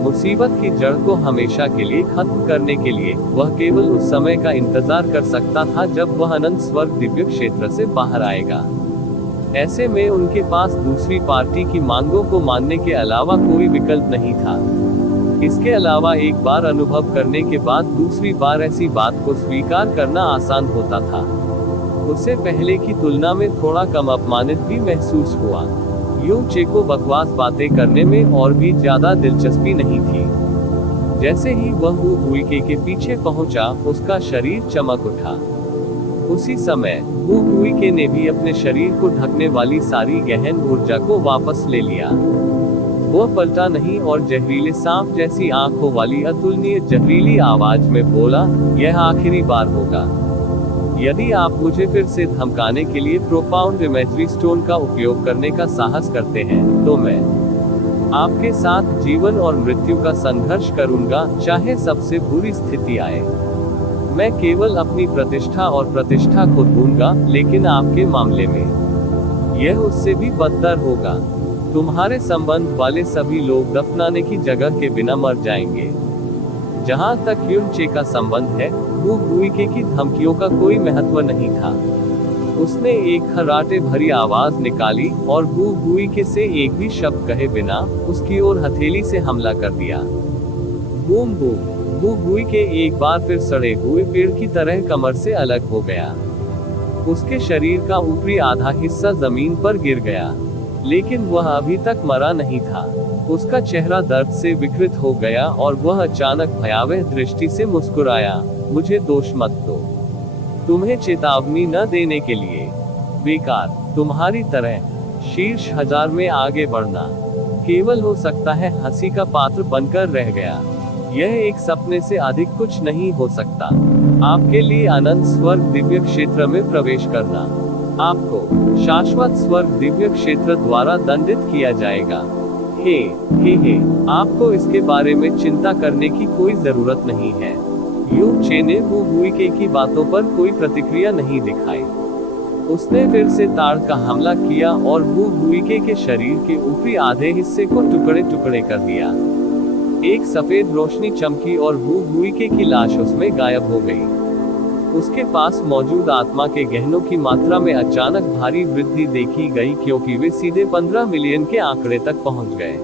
मुसीबत की जड़ को हमेशा के लिए खत्म करने के लिए वह केवल उस समय का इंतजार कर सकता था जब वह अनंत स्वर्ग दिव्य क्षेत्र से बाहर आएगा। ऐसे में उनके पास दूसरी पार्टी की मांगों को मानने के अलावा कोई विकल्प नहीं था। इसके अलावा एक बार अनुभव करने के बाद दूसरी बार ऐसी बात को स्वीकार करना आसान होता था। उसे पहले की तुलना में थोड़ा कम अपमानित भी महसूस हुआ। यू चे को बकवास बातें करने में और भी ज्यादा दिलचस्पी नहीं थी। जैसे ही वह वू हुई के पीछे पहुंचा, उसका शरीर चमक उठा। उसी समय वू हुई ने भी अपने शरीर को ढकने वाली सारी गहन ऊर्जा को वापस ले लिया। वह पलटा नहीं और जहरीले सांप जैसी आंखों वाली अतुलनीय जहरीली आवाज में बोला, यह आखिरी बार होगा। यदि आप मुझे फिर से धमकाने के लिए प्रोफाउंड इमेजरी स्टोन का उपयोग करने का साहस करते हैं, तो मैं आपके साथ जीवन और मृत्यु का संघर्ष करूंगा, चाहे सबसे बुरी स्थिति आए। मैं केवल अपनी प्रतिष्ठा और प्रतिष्ठा को दूंगा, लेकिन आपके मामले में यह उससे भी बदतर होगा। तुम्हारे संबंध वाले सभी लोग दफनाने की जगह के बिना मर जाएंगे। जहां तक युन चे का संबंध है, वू हुई की धमकियों का कोई महत्व नहीं था। उसने एक खर्राटे भरी आवाज निकाली और वू हुई से एक भी शब्द कहे बिना उसकी ओर हथेली से हमला कर दिया। Boom boom. वू हुई एक बार फिर सड़े हुए पेड़ की तरह कमर से अलग हो गया। उसके शरीर का ऊपरी आधा हिस्सा जमीन पर गिर गया, लेकिन वह अभी तक मरा नहीं था। उसका चेहरा दर्द से विकृत हो गया और वह अचानक भयावह दृष्टि से मुस्कुराया, मुझे दोष मत दो, तुम्हें चेतावनी न देने के लिए। बेकार, तुम्हारी तरह शीर्ष 1000 में आगे बढ़ना केवल हो सकता है हंसी का पात्र बनकर रह गया। यह एक सपने से अधिक कुछ नहीं हो सकता। आपके लिए अनंत स्वर्ग दिव्य क्षेत्र में प्रवेश करना आपको शाश्वत स्वर्ग दिव्य क्षेत्र द्वारा दंडित किया जाएगा। हे, आपको इसके बारे में चिंता करने की कोई जरूरत नहीं है। यू चे ने वू हुई की बातों पर कोई प्रतिक्रिया नहीं दिखाई। उसने फिर से ताड़ का हमला किया और वू हुईके के शरीर के ऊपरी आधे हिस्से को टुकड़े टुकड़े कर दिया। एक सफेद रोशनी चमकी और वू हुईके की लाश उसमें गायब हो गई। उसके पास मौजूद आत्मा के गहनों की मात्रा में अचानक भारी वृद्धि देखी गई, क्योंकि वे सीधे 15 मिलियन के आंकड़े तक पहुंच गए।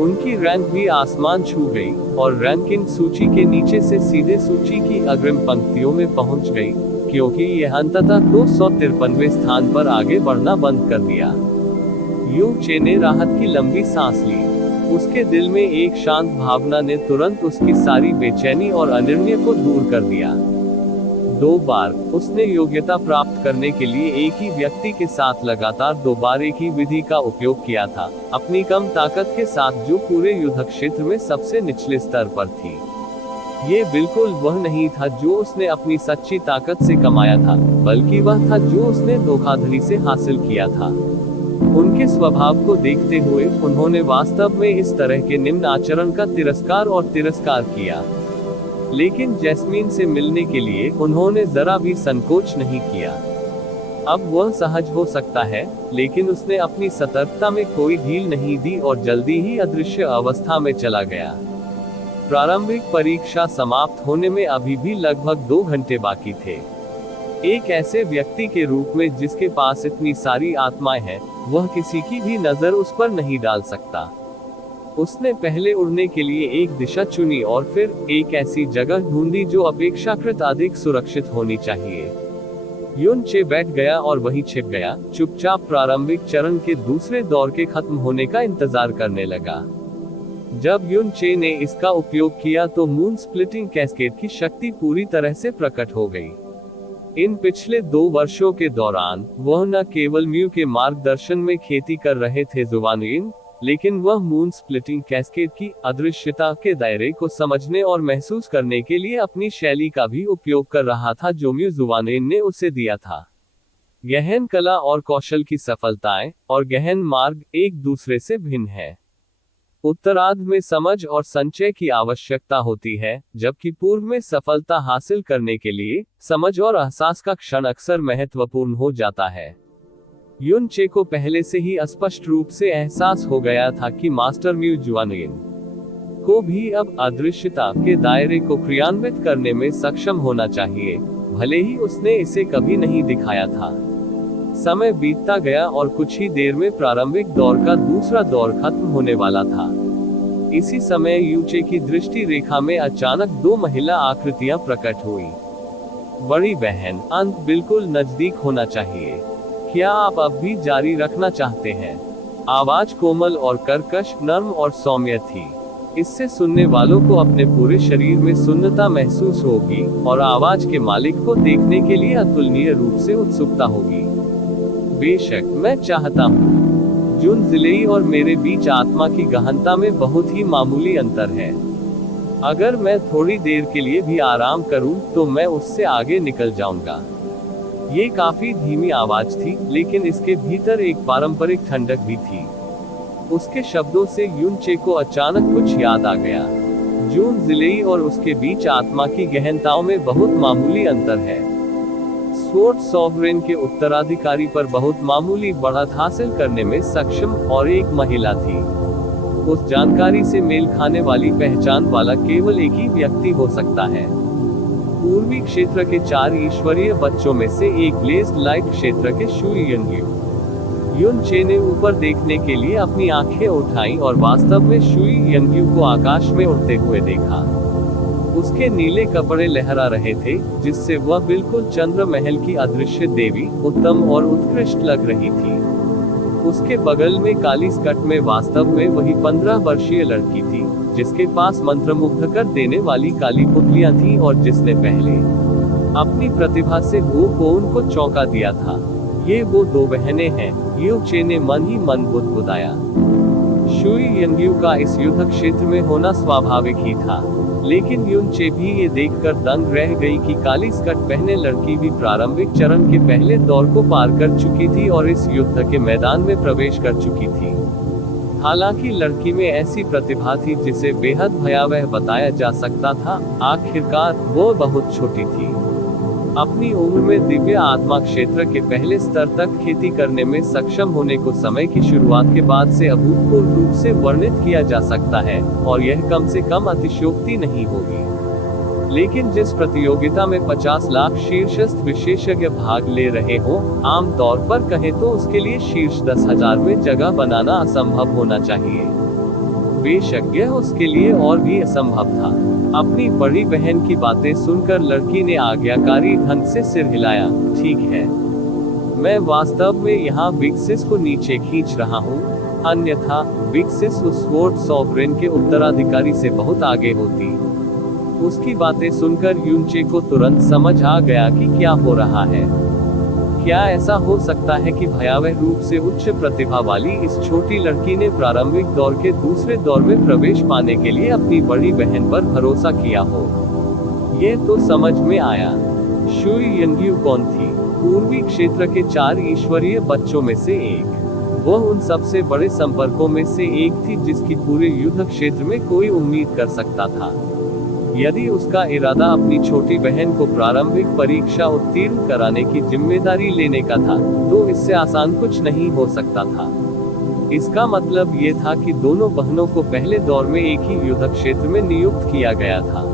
उनकी रैंक भी आसमान छू गई और रैंकिंग सूची के नीचे से सीधे सूची की अग्रिम पंक्तियों में पहुंच गई, क्योंकि यह अंततः 253वें स्थान पर आगे बढ़ना बंद कर दिया। यू चे ने राहत की लंबी सांस ली। उसके दिल में एक शांत भावना ने तुरंत उसकी सारी बेचैनी और अनिर्णय को दूर कर दिया। 2 बार उसने योग्यता प्राप्त करने के लिए एक ही व्यक्ति के साथ लगातार 2 बार एक ही विधि का उपयोग किया था, अपनी कम ताकत के साथ, जो पूरे युद्ध क्षेत्र में सबसे निचले स्तर पर थी। ये बिल्कुल वह नहीं था जो उसने अपनी सच्ची ताकत से कमाया था, बल्कि वह था जो उसने धोखाधड़ी से हासिल किया था। उनके स्वभाव को देखते हुए उन्होंने वास्तव में इस तरह के निम्न आचरण का तिरस्कार किया। लेकिन जैस्मीन से मिलने के लिए उन्होंने जरा भी संकोच नहीं किया। अब वह सहज हो सकता है, लेकिन उसने अपनी सतर्कता में कोई ढील नहीं दी और जल्दी ही अदृश्य अवस्था में चला गया। प्रारंभिक परीक्षा समाप्त होने में अभी भी लगभग 2 घंटे बाकी थे। एक ऐसे व्यक्ति के रूप में जिसके पास इतनी सारी आत्माएं हैं, वह किसी की भी नजर उस पर नहीं डाल सकता। उसने पहले उड़ने के लिए एक दिशा चुनी और फिर एक ऐसी जगह ढूंढी जो अपेक्षाकृत अधिक सुरक्षित होनी चाहिए। युन चे बैठ गया और वहीं छिप गया, चुपचाप प्रारंभिक चरण के दूसरे दौर के खत्म होने का इंतजार करने लगा। जब युन चे ने इसका उपयोग किया तो मून स्प्लिटिंग कैस्केड की शक्ति पूरी तरह से प्रकट हो गई। इन पिछले 2 वर्षों के दौरान वह न केवल म्यू के मार्गदर्शन में खेती कर रहे थे जुवानुइन, लेकिन वह मून स्प्लिटिंग कैस्केड की अदृश्यता के दायरे को समझने और महसूस करने के लिए अपनी शैली का भी उपयोग कर रहा था जो म्यू जुवानुइन ने उसे दिया था। गहन कला और कौशल की सफलताएं और गहन मार्ग एक दूसरे से भिन्न है। उत्तरार्ध में समझ और संचय की आवश्यकता होती है, जबकि पूर्व में सफलता हासिल करने के लिए समझ और एहसास का क्षण अक्सर महत्वपूर्ण हो जाता है। युन चे को पहले से ही स्पष्ट रूप से एहसास हो गया था कि मास्टर म्यू जुवानुइन को भी अब अदृश्यता के दायरे को क्रियान्वित करने में सक्षम होना चाहिए, भले ही उसने इसे कभी नहीं दिखाया था। समय बीतता गया और कुछ ही देर में प्रारंभिक दौर का दूसरा दौर खत्म होने वाला था। इसी समय यूचे की दृष्टि रेखा में अचानक 2 महिला आकृतियां प्रकट हुई। बड़ी बहन, अंत बिल्कुल नजदीक होना चाहिए। क्या आप अब भी जारी रखना चाहते हैं? आवाज कोमल और कर्कश, नर्म और सौम्य थी। इससे सुनने वालों को अपने पूरे शरीर में सुन्नता महसूस होगी और आवाज के मालिक को देखने के लिए अतुलनीय रूप से उत्सुकता होगी। बेशक, मैं चाहता हूँ। जुन जिलेई और मेरे बीच आत्मा की गहनता में बहुत ही मामूली अंतर है। अगर मैं थोड़ी देर के लिए भी आराम करूं, तो मैं उससे आगे निकल जाऊंगा। ये काफी धीमी आवाज थी, लेकिन इसके भीतर एक पारंपरिक ठंडक भी थी। उसके शब्दों से युन चे को अचानक कुछ याद आ गया। जून जिलेई और उसके बीच आत्मा की गहनताओं में बहुत मामूली अंतर है। स्वॉर्ड सॉवरेन के उत्तराधिकारी पर बहुत मामूली बढ़त हासिल करने में सक्षम और एक महिला थी। उस जानकारी से मेल खाने वाली पहचान वाला केवल एक ही व्यक्ति हो सकता है। पूर्वी क्षेत्र के 4 ईश्वरीय बच्चों में से एक ब्लेस्ड लाइट क्षेत्र के शुई यंग्यू। युन चे ने ऊपर देखने के लिए अपनी आंखें उठाई और वास्तव में शुई यंग्यू को आकाश में उड़ते हुए देखा। उसके नीले कपड़े लहरा रहे थे, जिससे वह बिल्कुल चंद्र महल की अदृश्य देवी, उत्तम और उत्कृष्ट लग रही थी। उसके बगल में काली स्कर्ट में वास्तव में वही 15 वर्षीय लड़की थी, जिसके पास मंत्रमुग्ध कर देने वाली काली पुतलियां थीं और जिसने पहले अपनी प्रतिभा से वो कोन को चौंका दिया था। ये वो 2 बहनें हैं, यू चे ने मन ही मन बुदबुदाया। शुई यंग्यू का इस युद्ध क्षेत्र में होना स्वाभाविक ही था, लेकिन युन चे भी ये देखकर दंग रह गई कि काली स्कर्ट पहने लड़की भी प्रारंभिक चरण के पहले दौर को पार कर चुकी थी और इस युद्ध के मैदान में प्रवेश कर चुकी थी। हालांकि लड़की में ऐसी प्रतिभा थी जिसे बेहद भयावह बताया जा सकता था, आखिरकार वो बहुत छोटी थी। अपनी उम्र में दिव्य आत्मा क्षेत्र के पहले स्तर तक खेती करने में सक्षम होने को समय की शुरुआत के बाद से अभूतपूर्व रूप से वर्णित किया जा सकता है, और यह कम से कम अतिशयोक्ति नहीं होगी। लेकिन जिस प्रतियोगिता में 50 लाख शीर्षस्थ विशेषज्ञ भाग ले रहे हो, आमतौर पर कहें तो उसके लिए शीर्ष 10,000 में जगह बनाना असंभव होना चाहिए। बेशक यह उसके लिए और भी असंभव था। अपनी बड़ी बहन की बातें सुनकर लड़की ने आज्ञाकारी ढंग से सिर हिलाया। ठीक है, मैं वास्तव में यहाँ बिग सिस को नीचे खींच रहा हूँ, अन्यथा बिग सिस उस स्वॉर्ड सॉवरेन के उत्तराधिकारी से बहुत आगे होती। उसकी बातें सुनकर यूनचे को तुरंत समझ आ गया कि क्या हो रहा है। क्या ऐसा हो सकता है कि भयावह रूप से उच्च प्रतिभा वाली इस छोटी लड़की ने प्रारंभिक दौर के दूसरे दौर में प्रवेश पाने के लिए अपनी बड़ी बहन पर भरोसा किया हो? ये तो समझ में आया। शुई यंग्यू कौन थी? पूर्वी क्षेत्र के 4 ईश्वरीय बच्चों में से एक। वह उन सबसे बड़े संपर्कों में से एक थी जिसकी पूरे युद्ध क्षेत्र में कोई उम्मीद कर सकता था। यदि उसका इरादा अपनी छोटी बहन को प्रारंभिक परीक्षा उत्तीर्ण कराने की जिम्मेदारी लेने का था, तो इससे आसान कुछ नहीं हो सकता था। इसका मतलब ये था कि दोनों बहनों को पहले दौर में एक ही युद्ध क्षेत्र में नियुक्त किया गया था।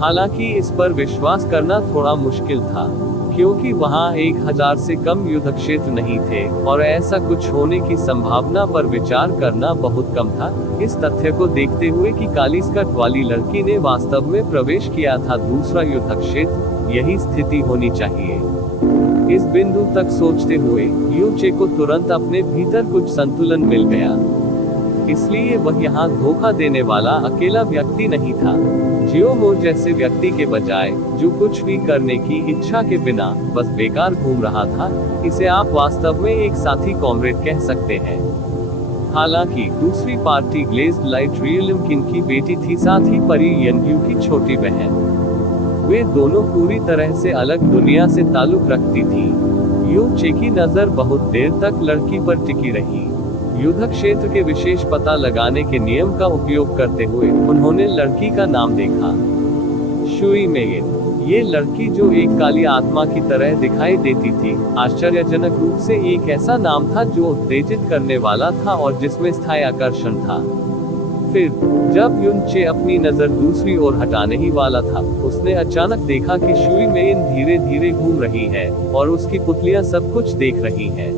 हालांकि इस पर विश्वास करना थोड़ा मुश्किल था, क्योंकि वहां 1000 से कम युद्ध क्षेत्र नहीं थे, और ऐसा कुछ होने की संभावना पर विचार करना बहुत कम था, इस तथ्य को देखते हुए कि काली स्कर्ट वाली लड़की ने वास्तव में प्रवेश किया था दूसरा युद्ध क्षेत्र। यही स्थिति होनी चाहिए। इस बिंदु तक सोचते हुए यूचे को तुरंत अपने भीतर कुछ संतुलन मिल गया। इसलिए वह यहाँ धोखा देने वाला अकेला व्यक्ति नहीं था। जियो मो जैसे व्यक्ति के बजाय, जो कुछ भी करने की इच्छा के बिना बस बेकार घूम रहा था, इसे आप वास्तव में एक साथी कॉमरेड कह सकते हैं। हालांकि दूसरी पार्टी ग्लेज्ड लाइट रियलिम किन की बेटी थी, साथ ही परी यंग्यू की छोटी बहन। वे दोनों पूरी तरह से अलग दुनिया से ताल्लुक रखती थी। यूचे की नजर बहुत देर तक लड़की पर टिकी रही। युद्ध क्षेत्र के विशेष पता लगाने के नियम का उपयोग करते हुए उन्होंने लड़की का नाम देखा, शुई मेगिन। ये लड़की जो एक काली आत्मा की तरह दिखाई देती थी, आश्चर्यजनक रूप से एक ऐसा नाम था जो उत्तेजित करने वाला था और जिसमें स्थायी आकर्षण था। फिर जब युनचे अपनी नजर दूसरी ओर हटाने ही वाला था, उसने अचानक देखा कि शुई मेगिन धीरे धीरे घूम रही है और उसकी पुतलियां सब कुछ देख रही हैं।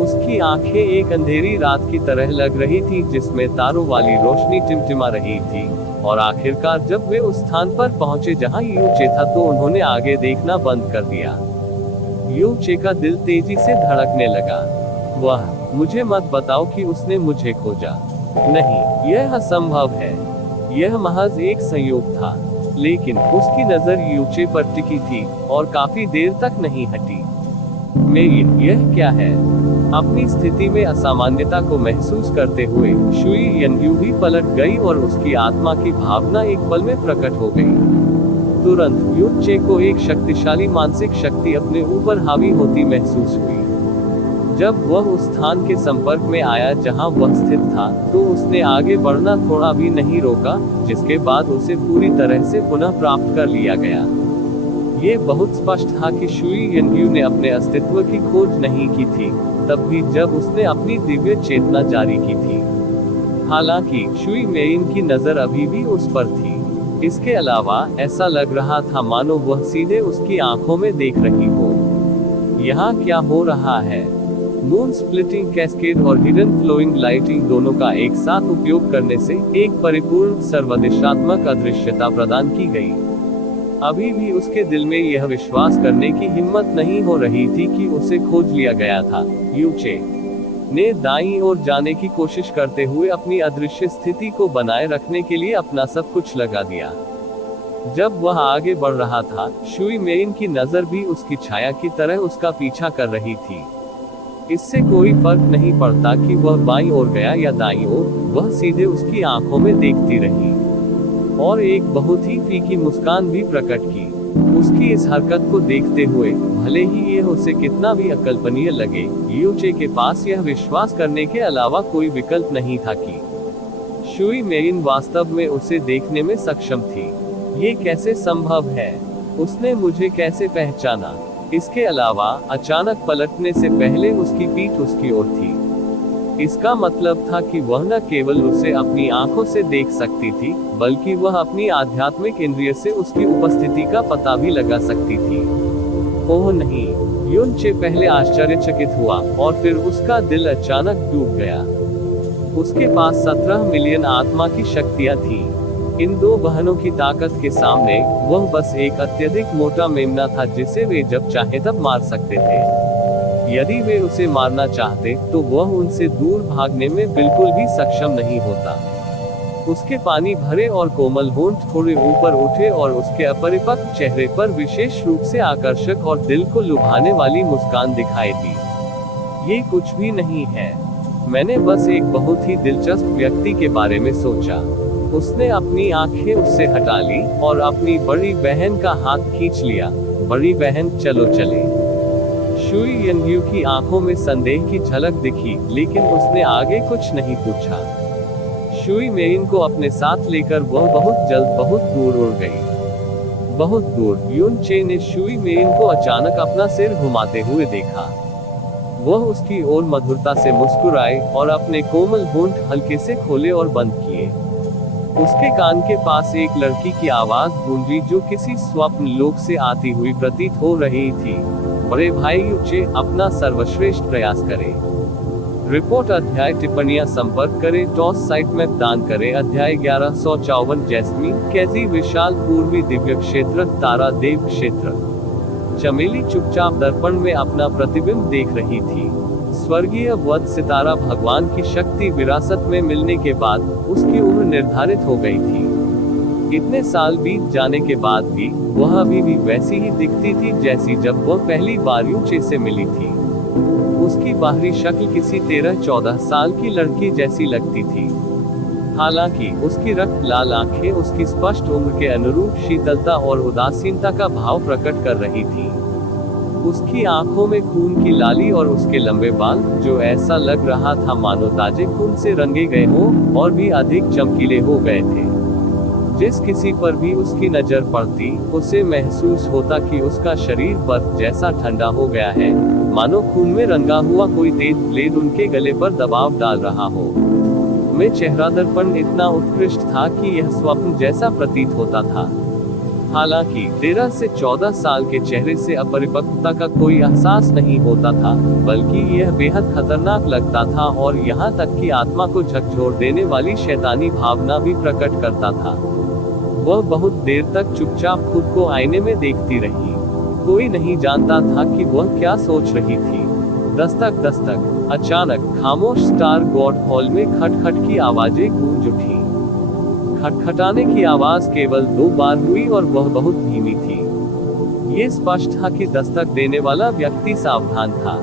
उसकी आंखें एक अंधेरी रात की तरह लग रही थी जिसमें तारों वाली रोशनी टिमटिमा रही थी। और आखिरकार जब वे उस स्थान पर पहुंचे जहां यूचे था, तो उन्होंने आगे देखना बंद कर दिया। यूचे का दिल तेजी से धड़कने लगा। वह, मुझे मत बताओ कि उसने मुझे खोजा। नहीं, यह असंभव है। यह महज एक संयोग था। लेकिन उसकी नजर यूचे पर टिकी थी और काफी देर तक नहीं हटी। मेगिन, यह क्या है? अपनी स्थिति में असामान्यता को महसूस करते हुए शुई यंग्यू भी पलट गई और उसकी आत्मा की भावना एक पल में प्रकट हो गई। तुरंत यूचे को एक शक्तिशाली मानसिक शक्ति अपने ऊपर हावी होती महसूस हुई। जब वह उस स्थान के संपर्क में आया जहां वह स्थित था, तो उसने आगे बढ़ना थोड़ा भी नहीं रोका, जिसके बाद उसे पूरी तरह से पुनः प्राप्त कर लिया गया। ये बहुत स्पष्ट था कि शुई यंग्यू ने अपने अस्तित्व की खोज नहीं की थी, तब भी जब उसने अपनी दिव्य चेतना जारी की थी। हालांकि शुई मेगिन की नजर अभी भी उस पर थी। इसके अलावा ऐसा लग रहा था मानो वह सीधे उसकी आंखों में देख रही हो। यहाँ क्या हो रहा है? मून स्प्लिटिंग कैस्केड और हिडन फ्लोइंग लाइटिंग दोनों का एक साथ उपयोग करने से एक परिपूर्ण सर्वदिशात्मक अदृश्यता प्रदान की गई। अभी भी उसके दिल में यह विश्वास करने की हिम्मत नहीं हो रही थी कि उसे खोज लिया गया था। यूचे ने दाईं ओर जाने की कोशिश करते हुए अपनी अदृश्य स्थिति को बनाए रखने के लिए अपना सब कुछ लगा दिया। जब वह आगे बढ़ रहा था, शुई मेगिन की नजर भी उसकी छाया की तरह उसका पीछा कर रही थी। इससे कोई फर्क नहीं पड़ता कि वह बाईं ओर गया या दाईं ओर, वह सीधे उसकी आंखों में देखती रही और एक बहुत ही फीकी मुस्कान भी प्रकट की। उसकी इस हरकत को देखते हुए, भले ही यह उसे कितना भी अकल्पनीय लगे, यूचे के पास यह विश्वास करने के अलावा कोई विकल्प नहीं था कि शुई मेगिन वास्तव में उसे देखने में सक्षम थी। ये कैसे संभव है? उसने मुझे कैसे पहचाना? इसके अलावा, अचानक पलटने से पहले उसकी पीठ उसकी ओर थी। इसका मतलब था कि वह न केवल उसे अपनी आंखों से देख सकती थी, बल्कि वह अपनी आध्यात्मिक इंद्रिय से उसकी उपस्थिति का पता भी लगा सकती थी। ओह नहीं, युन चे पहले आश्चर्यचकित हुआ, और फिर उसका दिल अचानक डूब गया। उसके पास 17 मिलियन आत्मा की शक्तियां थीं। इन दो बहनों की ताकत के सामने, वह बस एक अत्यधिक मोटा मेमना था जिसे वे जब चाहे तब मार सकते थे। यदि वे उसे मारना चाहते, तो वह उनसे दूर भागने में बिल्कुल भी सक्षम नहीं होता। उसके पानी भरे और कोमल होंठ थोड़े ऊपर उठे और उसके अपरिपक्व चेहरे पर विशेष रूप से आकर्षक और दिल को लुभाने वाली मुस्कान दिखाई दी। ये कुछ भी नहीं है। मैंने बस एक बहुत ही दिलचस्प व्यक्ति के बारे में सोचा। उसने अपनी आंखें उससे हटा ली और अपनी बड़ी बहन का हाथ खींच लिया। बड़ी बहन, चलो चले। शुई यंग्यू की आंखों में संदेह की झलक दिखी, लेकिन उसने आगे कुछ नहीं पूछा। शुई मेरिन को अपने साथ लेकर वह बहुत जल्द बहुत दूर उड़ गई। बहुत दूर। युन चे ने शुई मेरिन को अचानक अपना सिर घुमाते हुए देखा। वह उसकी ओर मधुरता से मुस्कुराए और अपने कोमल होंठ हल्के से खोले और बंद किए। उसके कान के पास एक लड़की की आवाज गूंजी जो किसी स्वप्न लोक से आती हुई प्रतीत हो रही थी। बड़े भाई युचे, अपना सर्वश्रेष्ठ प्रयास करें। रिपोर्ट अध्याय टिप्पणियां संपर्क करें टॉस साइट मैप दान करें अध्याय 1154 जैस्मीन कैजी विशाल पूर्वी दिव्य क्षेत्र तारा देव क्षेत्र। चमेली चुपचाप दर्पण में अपना प्रतिबिंब देख रही थी। स्वर्गीय वध सितारा भगवान की शक्ति विरासत में मिलने के बाद उसकी उम्र निर्धारित हो गई थी। इतने साल बीत जाने के बाद भी वह अभी भी वैसी ही दिखती थी जैसी जब वह पहली बार यूचे से मिली थी। उसकी बाहरी शक्ल किसी 13-14 साल की लड़की जैसी लगती थी। हालांकि उसकी रक्त लाल आंखें उसकी स्पष्ट उम्र के अनुरूप शीतलता और उदासीनता का भाव प्रकट कर रही थी। उसकी आंखों में खून की लाली और उसके लंबे बाल, जो ऐसा लग रहा था मानो ताजे खून से रंगे गए हों, और भी अधिक चमकीले हो गए थे। जिस किसी पर भी उसकी नजर पड़ती, उसे महसूस होता कि उसका शरीर बर्फ जैसा ठंडा हो गया है, मानो खून में रंगा हुआ कोई तेज ब्लेड उनके गले पर दबाव डाल रहा हो। में चेहरा दर्पण इतना उत्कृष्ट था कि यह स्वप्न जैसा प्रतीत होता था। हालांकि 13 से 14 साल के चेहरे से अपरिपक्वता का कोई एहसास नहीं होता था, बल्कि यह बेहद खतरनाक लगता था और यहाँ तक कि आत्मा को झकझोर देने वाली शैतानी भावना भी प्रकट करता था। वह बहुत देर तक चुपचाप खुद को आईने में देखती रही। कोई नहीं जानता था कि वह क्या सोच रही थी। दस्तक दस्तक। अचानक खामोश स्टार गॉड हॉल में खटखट की आवाजें गूंज उठी। खटखटाने की आवाज केवल 2 बार हुई और वह बहुत धीमी थी। ये स्पष्ट था कि दस्तक देने वाला व्यक्ति सावधान था।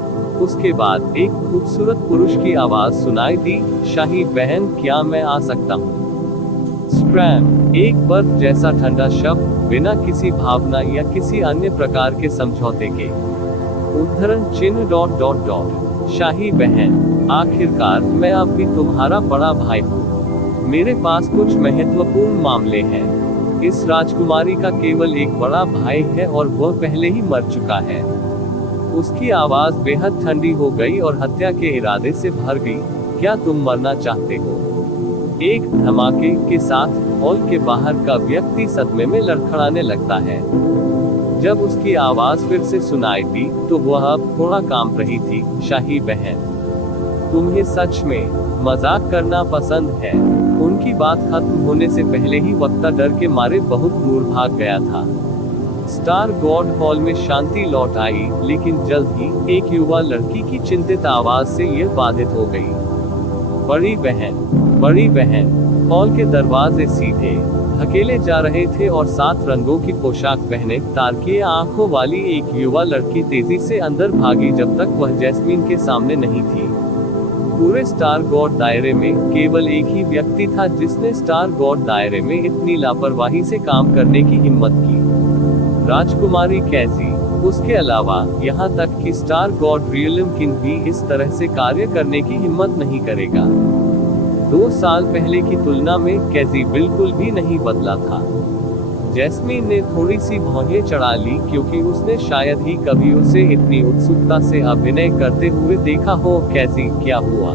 उसके बाद एक खूबसूरत पुरुष की आवाज सुनाई दी, शाही बहन, क्या मैं आ सकता हूँ? स्प्रैम, एक बर्फ जैसा ठंडा शब्द, बिना किसी भावना या किसी अन्य प्रकार के समझौते के। उद्धरण चिन्ह ... शाही बहन, आखिरकार मैं अब भी तुम्हारा बड़ा भाई हूँ। मेरे पास कुछ महत्वपूर्ण मामले हैं। इस राजकुमारी का केवल एक बड़ा भाई है और वह पहले ही मर चुका है। उसकी आवाज बेहद ठंडी हो गई और हत्या के इरादे से भर गई। क्या तुम मरना चाहते हो? एक धमाके के साथ हॉल के बाहर का व्यक्ति सदमे में लड़खड़ाने लगता है। जब उसकी आवाज फिर से सुनाई दी, तो वह अब थोड़ा कांप रही थी। शाही बहन, तुम्हें सच में मजाक करना पसंद है? उनकी बात खत्म होने से पहले ही वक्ता डर के मारे बहुत दूर भाग गया था। स्टार गॉड हॉल में शांति लौट आई, लेकिन जल्द ही एक युवा लड़की की चिंतित आवाज से यह बाधित हो गई। बड़ी बहन। हॉल के दरवाजे सीधे धकेले जा रहे थे और 7 रंगों की पोशाक पहने तारकीय आंखों वाली एक युवा लड़की तेजी से अंदर भागी जब तक वह जैस्मीन के सामने नहीं थी। पूरे स्टार गॉड दायरे में केवल एक ही व्यक्ति था जिसने स्टार गॉड दायरे में इतनी लापरवाही से काम करने की हिम्मत की। राजकुमारी कैजी। उसके अलावा यहाँ तक कि स्टार गॉड रियलिम किंग भी इस तरह से कार्य करने की हिम्मत नहीं करेगा। 2 साल पहले की तुलना में कैजी बिल्कुल भी नहीं बदला था। जैस्मीन ने थोड़ी सी भौहें चढ़ा ली, क्योंकि उसने शायद ही कभी उसे इतनी उत्सुकता से अभिनय करते हुए देखा हो। कैजी, क्या हुआ?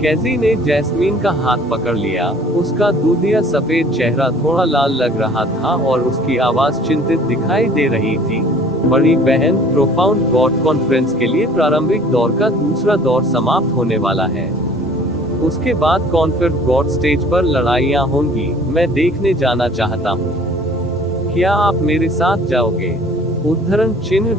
कैजी ने जैस्मीन का हाथ पकड़ लिया। उसका दूधिया सफेद चेहरा थोड़ा लाल लग रहा था और उसकी आवाज चिंतित दिखाई दे रही थी। बड़ी बहन, प्रोफाउंड गॉड कॉन्फ्रेंस के लिए प्रारंभिक दौर का दूसरा दौर समाप्त होने वाला है। उसके बाद कॉन्फिर गॉड स्टेज पर लड़ाइयाँ होंगी। मैं देखने जाना चाहता हूँ। क्या आप मेरे साथ जाओगे? उद्धरण चिन्ह ...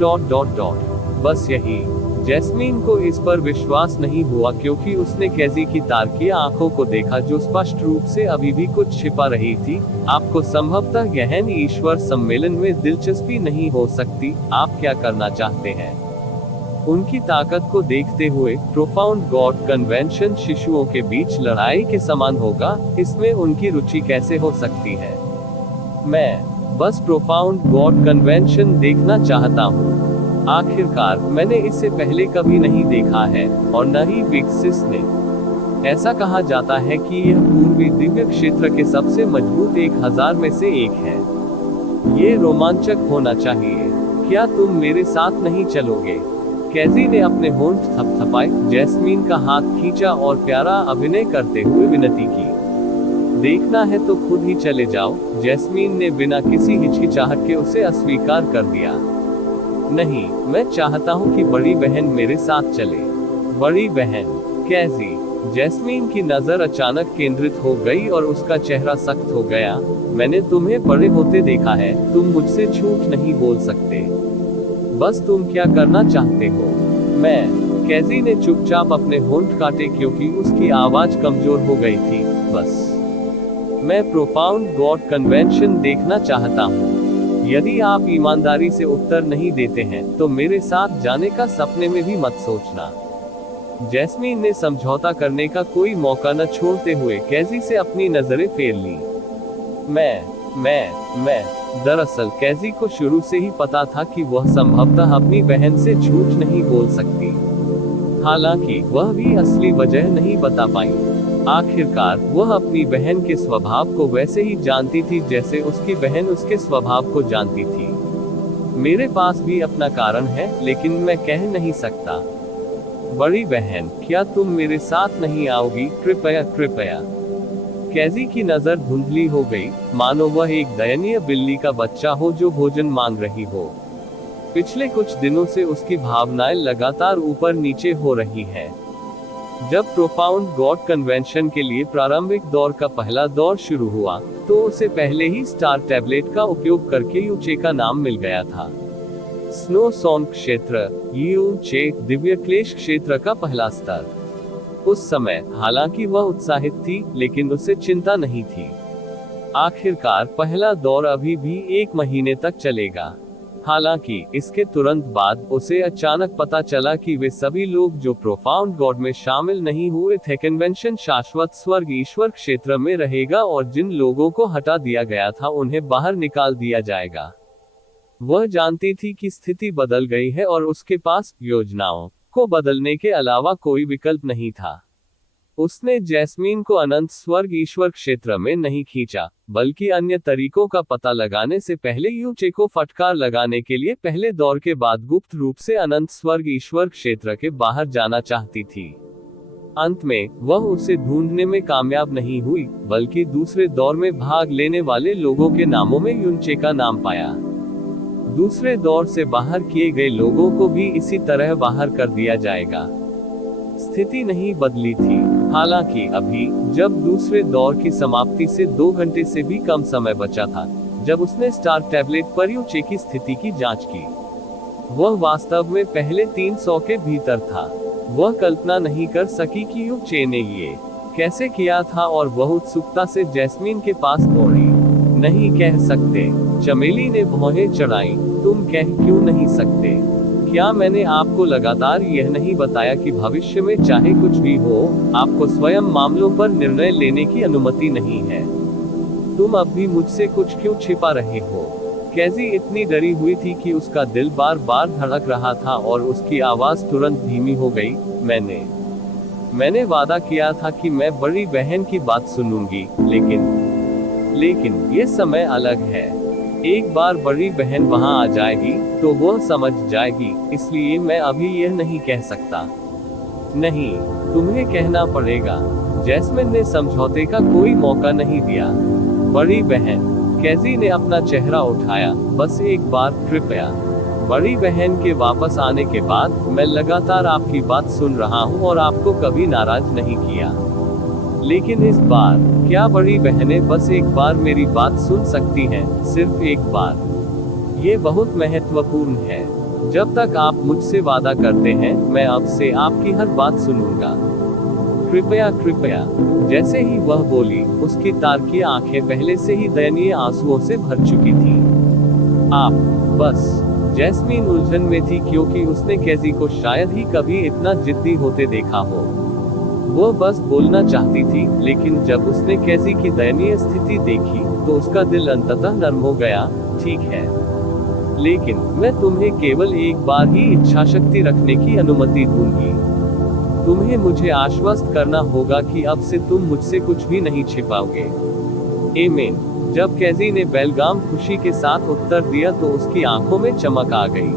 बस यही। जैस्मीन को इस पर विश्वास नहीं हुआ, क्योंकि उसने कैजी की तारकीय आंखों को देखा, जो स्पष्ट रूप से अभी भी कुछ छिपा रही थी। आपको संभवतः गहन ईश्वर सम्मेलन में दिलचस्पी नहीं हो सकती। आप क्या करना चाहते हैं? उनकी ताकत को देखते हुए, प्रोफाउंड गॉड कन्वेंशन शिशुओं के बीच लड़ाई के समान होगा। इसमें उनकी रुचि कैसे हो सकती है? मैं बस प्रोफाउंड गॉड कन्वेंशन देखना चाहता हूँ। आखिरकार, मैंने इसे पहले कभी नहीं देखा है, और न ही विक्सिस ने। ऐसा कहा जाता है कि यह पूर्वी दिव्य क्षेत्र के सबसे मजबूत 1000 में से एक है। ये रोमांचक होना चाहिए। क्या तुम मेरे साथ नहीं चलोगे? कैजी ने अपने होंठ थपथपाए, जैस्मीन का हाथ खींचा और प्यारा अभिनय करते हुए विनती की। देखना है तो खुद ही चले जाओ। जैस्मीन ने बिना किसी हिचकिचाहट के उसे अस्वीकार कर दिया। नहीं, मैं चाहता हूँ कि बड़ी बहन मेरे साथ चले। बड़ी बहन? कैजी? जैस्मीन की नजर अचानक केंद्रित हो गई और उसका चेहरा सख्त हो गया। मैंने तुम्हें बड़े होते देखा है। तुम मुझसे झूठ नहीं बोल सकते। बस तुम क्या करना चाहते हो? मैं। कैजी ने चुपचाप अपने होंठ काटे, क्योंकि उसकी आवाज कमजोर हो गई थी। बस मैं प्रोफाउंड गॉड कन्वेंशन देखना चाहता हूँ। यदि आप ईमानदारी से उत्तर नहीं देते हैं, तो मेरे साथ जाने का सपने में भी मत सोचना। जैस्मीन ने समझौता करने का कोई मौका न छोड़ते हुए कैजी से अपनी नजरें फेर ली। मैं दरअसल कैजी को शुरू से ही पता था कि वह संभवतः अपनी बहन से झूठ नहीं बोल सकती। हालांकि वह भी असली वजह नहीं बता पाई। आखिरकार, वह अपनी बहन के स्वभाव को वैसे ही जानती थी जैसे उसकी बहन उसके स्वभाव को जानती थी। मेरे पास भी अपना कारण है, लेकिन मैं कह नहीं सकता। बड़ी बहन, क्या तुम मेरे साथ नहीं आओगी? कृपया कृपया। कैजी की नजर धुंधली हो गई, मानो वह एक दयनीय बिल्ली का बच्चा हो जो भोजन मांग रही हो। पिछले कुछ दिनों से उसकी भावनाएं लगातार ऊपर नीचे हो रही हैं। जब प्रोफाउंड गॉड कन्वेंशन के लिए प्रारंभिक दौर का पहला दौर शुरू हुआ, तो उसे पहले ही स्टार टैबलेट का उपयोग करके यूचे का नाम मिल गया था। स्नो सॉन क्षेत्र, यूचे, दिव्य क्लेश क्षेत्र का पहला स्तर। उस समय, हालांकि वह उत्साहित थी, लेकिन उसे चिंता नहीं थी। आखिरकार, पहला दौर अभी भी 1 महीने तक चलेगा। हालांकि, इसके तुरंत बाद उसे अचानक पता चला कि वे सभी लोग जो प्रोफाउंड गॉड में शामिल नहीं हुए थे, कन्वेंशन शाश्वत स्वर्ग ईश्वर क्षेत्र में रहेगा, और जिन लोगों को हटा दिया गया था उन्हें बाहर निकाल दिया जाएगा। वह जानती थी कि स्थिति बदल गई है और उसके पास योजनाओं को बदलने के अलावा कोई विकल्प नहीं था। उसने जैस्मीन को अनंत स्वर्ग ईश्वर क्षेत्र में नहीं खींचा, बल्कि अन्य तरीकों का पता लगाने से पहले यूचे को फटकार लगाने के लिए पहले दौर के बाद गुप्त रूप से अनंत स्वर्ग ईश्वर क्षेत्र के बाहर जाना चाहती थी। अंत में, वह उसे ढूंढने में कामयाब नहीं हुई, बल्कि दूसरे दौर में भाग लेने वाले लोगों के नामों में यूचे का नाम पाया। दूसरे दौर से बाहर किए गए लोगों को भी इसी तरह बाहर कर दिया जाएगा। स्थिति नहीं बदली थी। हालांकि अभी, जब दूसरे दौर की समाप्ति से 2 घंटे से भी कम समय बचा था, जब उसने स्टार टैबलेट पर यूचे की स्थिति की जांच की, वह वास्तव में पहले 300 के भीतर था। वह कल्पना नहीं कर सकी कि यूचे ने ये कैसे किया था, और वह उत्सुकता से जैस्मीन के पास दौड़ी। नहीं कह सकते, चमेली ने भौहें चढ़ाई। तुम कह क्यों नहीं सकते? क्या मैंने आपको लगातार यह नहीं बताया कि भविष्य में चाहे कुछ भी हो, आपको स्वयं मामलों पर निर्णय लेने की अनुमति नहीं है? तुम अब भी मुझसे कुछ क्यों छिपा रहे हो? कैजी इतनी डरी हुई थी कि उसका दिल बार बार धड़क रहा था और उसकी आवाज तुरंत धीमी हो गई। मैंने वादा किया था कि मैं बड़ी बहन की बात सुनूंगी, लेकिन ये समय अलग है। एक बार बड़ी बहन वहां आ जाएगी तो वह समझ जाएगी, इसलिए मैं अभी यह नहीं कह सकता। नहीं, तुम्हें कहना पड़ेगा। जैस्मिन ने समझौते का कोई मौका नहीं दिया। बड़ी बहन, कैजी ने अपना चेहरा उठाया, बस एक बार कृपया। बड़ी बहन के वापस आने के बाद मैं लगातार आपकी बात सुन रहा हूँ और आपको कभी नाराज नहीं किया। लेकिन इस बार, क्या बड़ी बहनें बस एक बार मेरी बात सुन सकती हैं, सिर्फ एक बार। ये बहुत महत्वपूर्ण है। जब तक आप मुझसे वादा करते हैं, मैं अब से आपकी हर बात सुनूंगा। कृपया कृपया। जैसे ही वह बोली, उसकी तारकी आंखें पहले से ही दयनीय आंसुओं से भर चुकी थी। आप बस। जैस्मीन उलझन में थी क्योंकि उसने कैजी को शायद ही कभी इतना जिद्दी होते देखा हो। वो बस बोलना चाहती थी, लेकिन जब उसने कैजी की दयनीय स्थिति देखी तो उसका दिल अंततः नर्म हो गया। ठीक है, लेकिन मैं तुम्हें केवल एक बार ही इच्छा शक्ति रखने की अनुमति दूंगी। तुम्हें मुझे आश्वस्त करना होगा कि अब से तुम मुझसे कुछ भी नहीं छिपाओगे। आमीन। जब कैजी ने बेलगाम खुशी के साथ उत्तर दिया तो उसकी आंखों में चमक आ गई।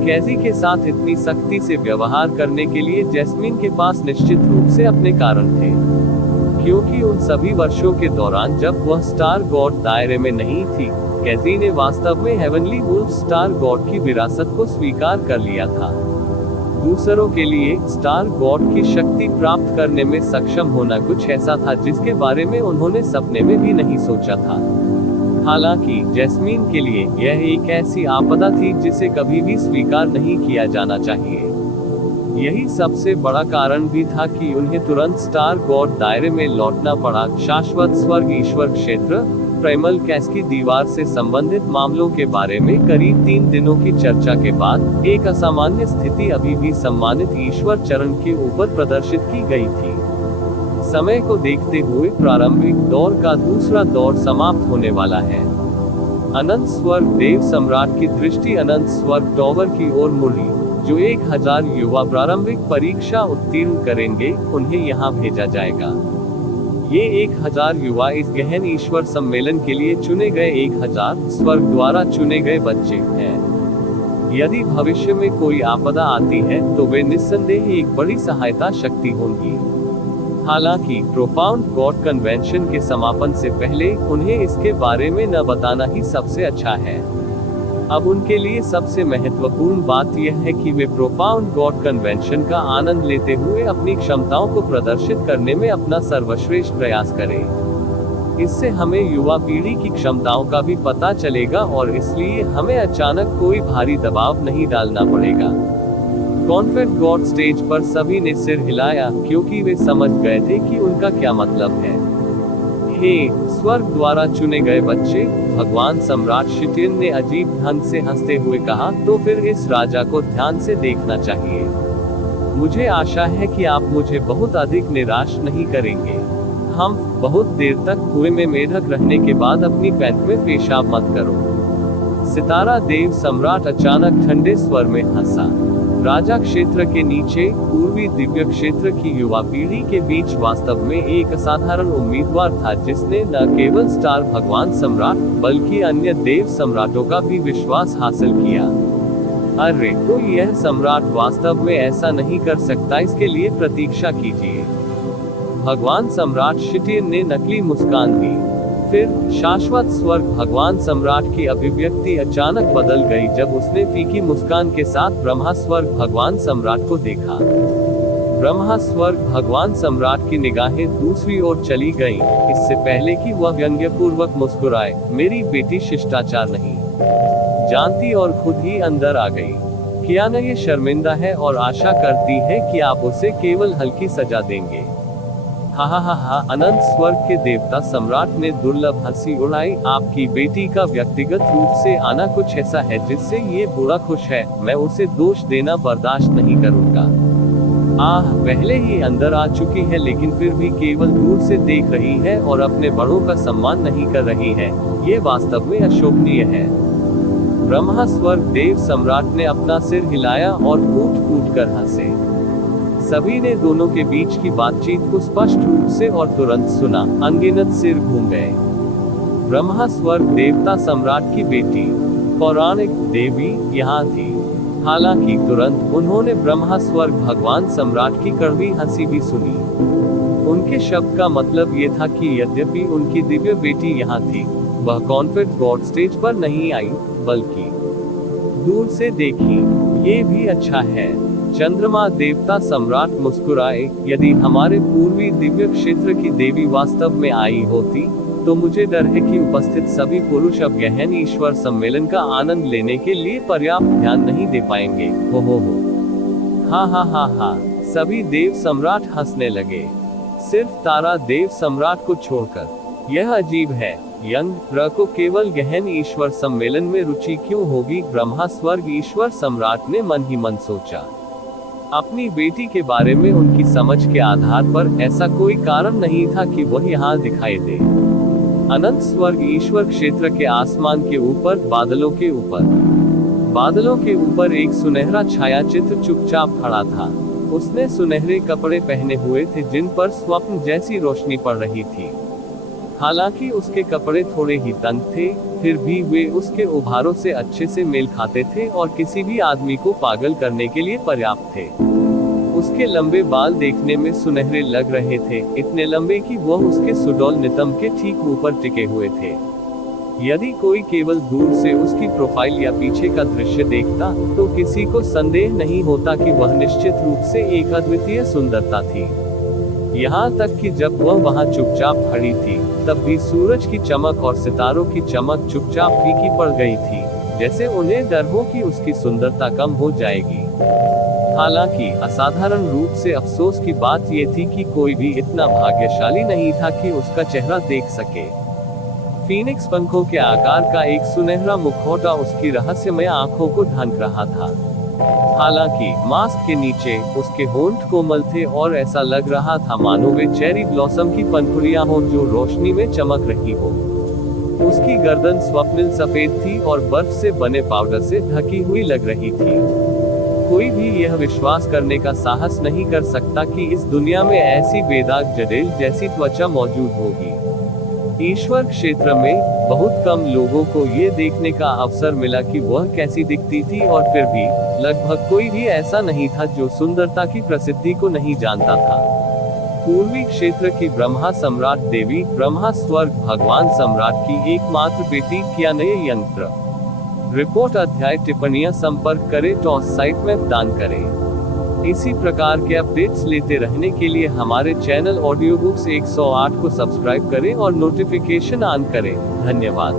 कैजी के साथ इतनी सख्ती से व्यवहार करने के लिए जैस्मीन के पास निश्चित रूप से अपने कारण थे, क्योंकि उन सभी वर्षों के दौरान जब वह स्टार गॉड दायरे में नहीं थी, कैजी ने वास्तव में हेवनली वुल्फ स्टार गॉड की विरासत को स्वीकार कर लिया था। दूसरों के लिए स्टार गॉड की शक्ति प्राप्त करने में सक्षम होना कुछ ऐसा था जिसके बारे में उन्होंने सपने में भी नहीं सोचा था। हालांकि जैस्मीन के लिए यह एक ऐसी आपदा थी जिसे कभी भी स्वीकार नहीं किया जाना चाहिए। यही सबसे बड़ा कारण भी था कि उन्हें तुरंत स्टार गॉड दायरे में लौटना पड़ा। शाश्वत स्वर्ग ईश्वर क्षेत्र प्राइमल कैस की दीवार से संबंधित मामलों के बारे में करीब 3 दिनों की चर्चा के बाद एक असामान्य स्थिति अभी भी सम्मानित ईश्वर चरण के ऊपर प्रदर्शित की गई थी। समय को देखते हुए प्रारंभिक दौर का दूसरा दौर समाप्त होने वाला है। अनंत स्वर्ग देव सम्राट की दृष्टि अनंत स्वर्ग टॉवर की ओर मुड़ी, जो 1000 युवा प्रारंभिक परीक्षा उत्तीर्ण करेंगे, उन्हें यहाँ भेजा जाएगा। ये 1000 युवा इस गहन ईश्वर सम्मेलन के लिए चुने गए 1000 स्वर्ग द्वारा चुने गए बच्चे हैं। यदि भविष्य में कोई आपदा आती है तो वे निस्संदेह एक बड़ी सहायता शक्ति होंगी। हालांकि प्रोफाउंड गॉड कन्वेंशन के समापन से पहले उन्हें इसके बारे में न बताना ही सबसे अच्छा है। अब उनके लिए सबसे महत्वपूर्ण बात यह है कि वे प्रोफाउंड गॉड कन्वेंशन का आनंद लेते हुए अपनी क्षमताओं को प्रदर्शित करने में अपना सर्वश्रेष्ठ प्रयास करें। इससे हमें युवा पीढ़ी की क्षमताओं का भी पता चलेगा और इसलिए हमें अचानक कोई भारी दबाव नहीं डालना पड़ेगा। कॉन्फेड गॉड स्टेज पर सभी ने सिर हिलाया क्योंकि वे समझ गए थे कि उनका क्या मतलब है। हे स्वर्ग द्वारा चुने गए बच्चे, भगवान सम्राट शिटियन ने अजीब ढंग से हंसते हुए कहा, तो फिर इस राजा को ध्यान से देखना चाहिए। मुझे आशा है कि आप मुझे बहुत अधिक निराश नहीं करेंगे। हम बहुत देर तक कुएं में मेढक रहने के बाद अपनी पैंट में पेशाब मत करो। सितारा देव सम्राट अचानक ठंडे स्वर में हंसा। राजा क्षेत्र के नीचे पूर्वी दिव्य क्षेत्र की युवा पीढ़ी के बीच वास्तव में एक असाधारण उम्मीदवार था जिसने न केवल स्टार भगवान सम्राट बल्कि अन्य देव सम्राटों का भी विश्वास हासिल किया। अरे तो यह सम्राट वास्तव में ऐसा नहीं कर सकता, इसके लिए प्रतीक्षा कीजिए। भगवान सम्राट शिटियन ने नकली मुस्कान दी। फिर शाश्वत स्वर्ग भगवान सम्राट की अभिव्यक्ति अचानक बदल गई जब उसने फीकी मुस्कान के साथ ब्रह्मा स्वर्ग भगवान सम्राट को देखा। ब्रह्मा स्वर्ग भगवान सम्राट की निगाहें दूसरी ओर चली गईं, इससे पहले कि वह व्यंग्यपूर्वक मुस्कुराए। मेरी बेटी शिष्टाचार नहीं जानती और खुद ही अंदर आ गई। कियाना ये शर्मिंदा है और आशा करती है कि आप उसे केवल हल्की सजा देंगे। हा हा हा हा। अनंत स्वर्ग के देवता सम्राट ने दुर्लभ हंसी उड़ाई। आपकी बेटी का व्यक्तिगत रूप से आना कुछ ऐसा है जिससे ये बुरा खुश है। मैं उसे दोष देना बर्दाश्त नहीं करूंगा। पहले ही अंदर आ चुकी है लेकिन फिर भी केवल दूर से देख रही है और अपने बड़ों का सम्मान नहीं कर रही है। ये वास्तव में अशोभनीय है। ब्रह्मा स्वर्ग देव सम्राट ने अपना सिर हिलाया और फूट फूट कर हंसे। सभी ने दोनों के बीच की बातचीत को स्पष्ट रूप से और तुरंत सुना। अनगिनत सिर घूम गए। ब्रह्मा स्वर्ग देवता सम्राट की बेटी पौराणिक देवी यहाँ थी। हालांकि तुरंत उन्होंने ब्रह्मा स्वर्ग भगवान सम्राट की कड़वी हंसी भी सुनी। उनके शब्द का मतलब ये था कि यद्यपि उनकी दिव्य बेटी यहाँ थी, वह कॉन्फेट गॉड स्टेज पर नहीं आई, बल्कि दूर से देखी। ये भी अच्छा है। चंद्रमा देवता सम्राट मुस्कुराए, यदि हमारे पूर्वी दिव्य क्षेत्र की देवी वास्तव में आई होती, तो मुझे डर है कि उपस्थित सभी पुरुष अब गहन ईश्वर सम्मेलन का आनंद लेने के लिए पर्याप्त ध्यान नहीं दे पाएंगे। हो। हा हा हा हा। सभी देव सम्राट हंसने लगे, सिर्फ तारा देव सम्राट को छोड़कर। यह अजीब है, यंग को केवल गहन ईश्वर सम्मेलन में रुचि क्यों होगी? ब्रह्मा स्वर्ग ईश्वर सम्राट ने मन ही मन सोचा। अपनी बेटी के बारे में उनकी समझ के आधार पर ऐसा कोई कारण नहीं था कि वह यहाँ दिखाई दे। अनंत स्वर्ग ईश्वर क्षेत्र के आसमान के ऊपर, बादलों के ऊपर एक सुनहरा छायाचित्र चुपचाप खड़ा था। उसने सुनहरे कपड़े पहने हुए थे जिन पर स्वप्न जैसी रोशनी पड़ रही थी। हालांकि उसके कपड़े थोड़े ही तंग थे, फिर भी वे उसके उभारों से अच्छे से मेल खाते थे और किसी भी आदमी को पागल करने के लिए पर्याप्त थे। उसके लंबे बाल देखने में सुनहरे लग रहे थे, इतने लंबे कि वह उसके सुडौल नितंब के ठीक ऊपर टिके हुए थे। यदि कोई केवल दूर से उसकी प्रोफाइल या पीछे का दृश्य देखता, तो किसी को संदेह नहीं होता कि वह निश्चित रूप से एक अद्वितीय सुंदरता थी। यहाँ तक कि जब वह वहाँ चुपचाप खड़ी थी, तब भी सूरज की चमक और सितारों की चमक चुपचाप फीकी पड़ गई थी, जैसे उन्हें डर हो कि उसकी सुंदरता कम हो जाएगी। हालांकि असाधारण रूप से अफसोस की बात यह थी कि कोई भी इतना भाग्यशाली नहीं था कि उसका चेहरा देख सके। फीनिक्स पंखों के आकार का एक सुनहरा मुखौटा उसकी रहस्यमय आंखों को ढक रहा था। हालांकि मास्क के नीचे उसके होंठ कोमल थे और ऐसा लग रहा था मानो वे चेरी ब्लॉसम की पंखुड़ियां हों जो रोशनी में चमक रही हो। उसकी गर्दन स्वप्निल सफेद थी और बर्फ से बने पाउडर से ढकी हुई लग रही थी। कोई भी यह विश्वास करने का साहस नहीं कर सकता कि इस दुनिया में ऐसी बेदाग जडेल जैसी त्वचा मौजूद होगी। ईश्वर क्षेत्र में बहुत कम लोगों को ये देखने का अवसर मिला कि वह कैसी दिखती थी, और फिर भी लगभग कोई भी ऐसा नहीं था जो सुंदरता की प्रसिद्धि को नहीं जानता था। पूर्वी क्षेत्र की ब्रह्मा सम्राट देवी, ब्रह्मा स्वर्ग भगवान सम्राट की एकमात्र बेटी कियानय यंत्र। रिपोर्ट अध्याय टिप्पणियां संपर्क करें टॉस साइट में दान करें। इसी प्रकार के अपडेट्स लेते रहने के लिए हमारे चैनल ऑडियो बुक्स 108 को सब्सक्राइब करें और नोटिफिकेशन ऑन करें। धन्यवाद।